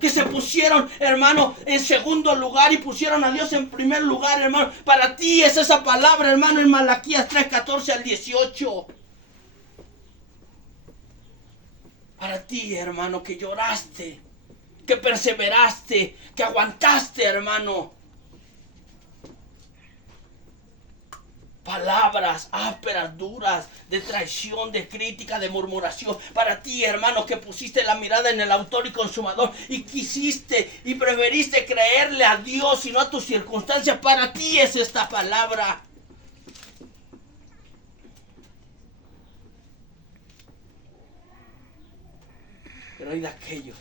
que se pusieron, hermano, en segundo lugar y pusieron a Dios en primer lugar, hermano. Para ti es esa palabra, hermano, en Malaquías 3:14 al 18. Para ti, hermano, que lloraste, que perseveraste, que aguantaste, hermano. Palabras ásperas, duras, de traición, de crítica, de murmuración. Para ti, hermano, que pusiste la mirada en el autor y consumador y quisiste y preferiste creerle a Dios y no a tus circunstancias. Para ti es esta palabra. Pero hay de aquellos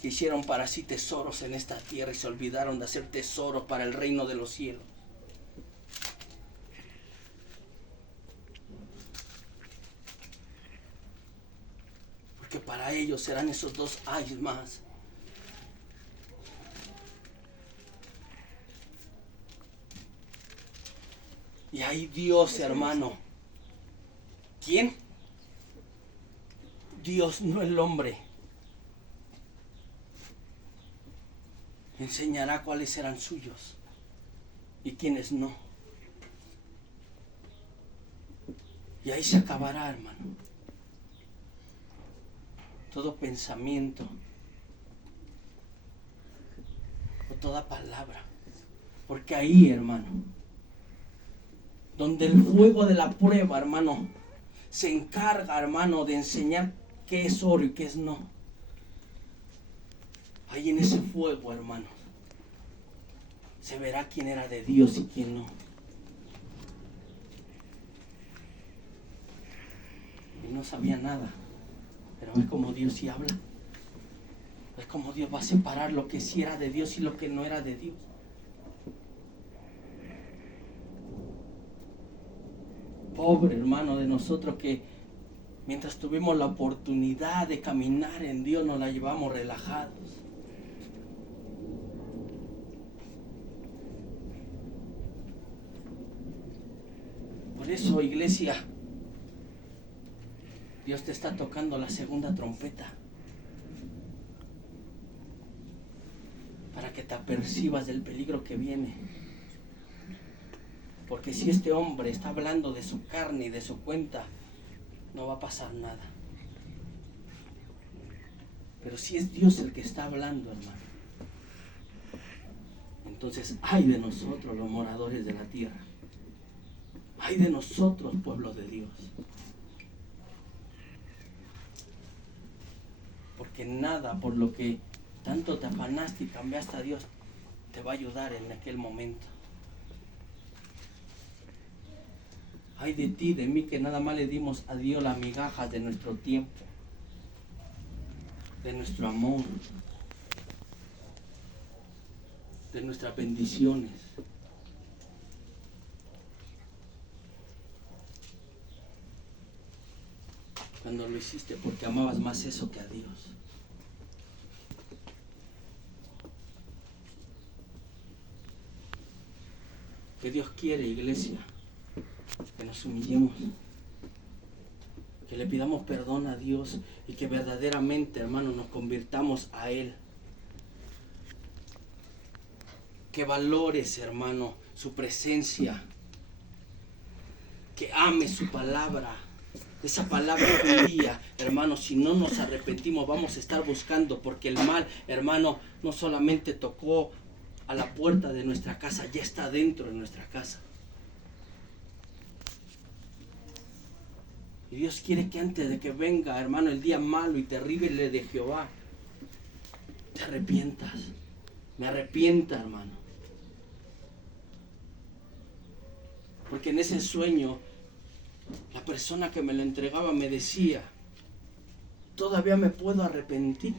que hicieron para sí tesoros en esta tierra y se olvidaron de hacer tesoros para el reino de los cielos. Que para ellos serán esos 2 años más. Y ahí Dios, hermano. ¿Quién? Dios, no el hombre. Enseñará cuáles serán suyos y quiénes no. Y ahí se acabará, hermano. Todo pensamiento o toda palabra. Porque ahí, hermano, donde el fuego de la prueba, hermano, se encarga, hermano, de enseñar qué es oro y qué es no. Ahí en ese fuego, hermano, se verá quién era de Dios y quién no. Y no sabía nada. Pero es como Dios sí habla. Es como Dios va a separar lo que sí era de Dios y lo que no era de Dios. Pobre hermano de nosotros que mientras tuvimos la oportunidad de caminar en Dios nos la llevamos relajados. Por eso, iglesia, Dios te está tocando la segunda trompeta para que te apercibas del peligro que viene. Porque si este hombre está hablando de su carne y de su cuenta, no va a pasar nada. Pero si es Dios el que está hablando, hermano, entonces ay de nosotros los moradores de la tierra. Ay de nosotros, pueblo de Dios. Porque nada por lo que tanto te afanaste y cambiaste a Dios te va a ayudar en aquel momento. Ay de ti, de mí, que nada más le dimos a Dios las migajas de nuestro tiempo, de nuestro amor, de nuestras bendiciones. Cuando lo hiciste porque amabas más eso que a Dios. Que Dios quiere, iglesia, que nos humillemos, que le pidamos perdón a Dios y que verdaderamente, hermano, nos convirtamos a Él. Que valores, hermano, su presencia, que ames su palabra. Esa palabra un día, hermano, si no nos arrepentimos, vamos a estar buscando, porque el mal, hermano, no solamente tocó a la puerta de nuestra casa, ya está dentro de nuestra casa. Y Dios quiere que antes de que venga, hermano, el día malo y terrible de Jehová, te arrepientas. Me arrepienta, hermano. Porque en ese sueño, la persona que me lo entregaba me decía, todavía me puedo arrepentir.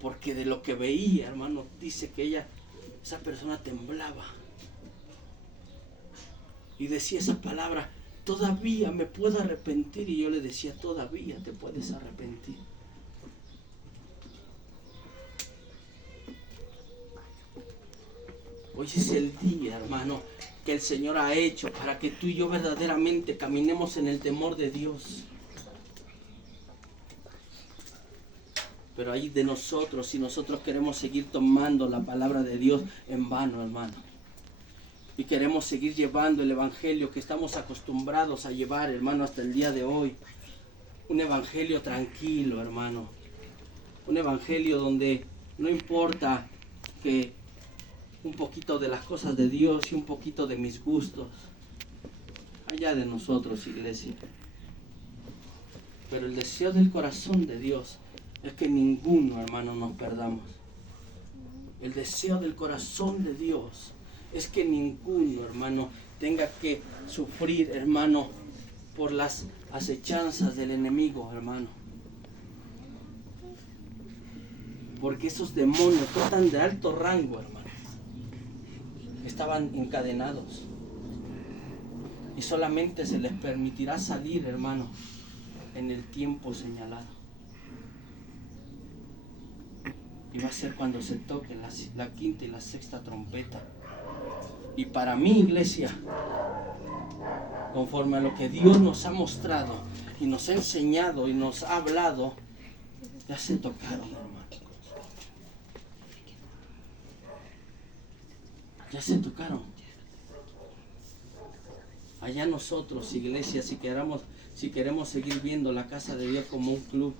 Porque de lo que veía, hermano, dice que esa persona temblaba. Y decía esa palabra, todavía me puedo arrepentir. Y yo le decía, todavía te puedes arrepentir. Hoy es el día, hermano, que el Señor ha hecho para que tú y yo verdaderamente caminemos en el temor de Dios. Pero hay de nosotros, si nosotros queremos seguir tomando la palabra de Dios en vano, hermano. Y queremos seguir llevando el evangelio que estamos acostumbrados a llevar, hermano, hasta el día de hoy. Un evangelio tranquilo, hermano. Un evangelio donde no importa que un poquito de las cosas de Dios y un poquito de mis gustos. Allá de nosotros, iglesia. Pero el deseo del corazón de Dios es que ninguno, hermano, nos perdamos. El deseo del corazón de Dios es que ninguno, hermano, tenga que sufrir, hermano, por las acechanzas del enemigo, hermano. Porque esos demonios tan de alto rango, hermano, estaban encadenados. Y solamente se les permitirá salir, hermano, en el tiempo señalado. Y va a ser cuando se toque la quinta y la sexta trompeta. Y para mí, iglesia, conforme a lo que Dios nos ha mostrado y nos ha enseñado y nos ha hablado, ya se tocaron, hermano. Ya se tocaron. Allá nosotros, iglesia, si queremos seguir viendo la casa de Dios como un club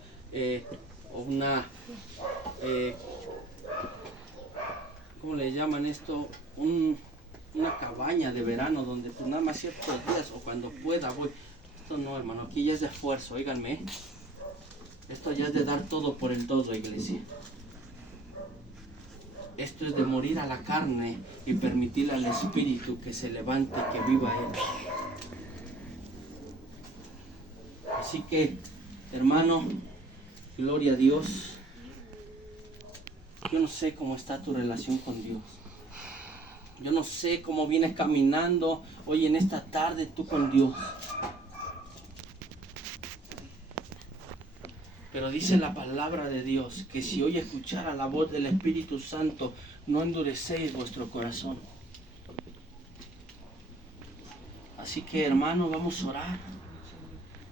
o una, ¿cómo le llaman esto? Una cabaña de verano donde pues nada más ciertos días o cuando pueda voy. Esto no, hermano, aquí ya es de esfuerzo, óiganme. Esto ya es de dar todo por el todo, iglesia. Esto es de morir a la carne y permitirle al Espíritu que se levante, que viva Él. Así que, hermano, gloria a Dios. Yo no sé cómo está tu relación con Dios. Yo no sé cómo vienes caminando hoy en esta tarde tú con Dios. Pero dice la palabra de Dios que si hoy escuchara la voz del Espíritu Santo, no endurecéis vuestro corazón. Así que, hermano, vamos a orar.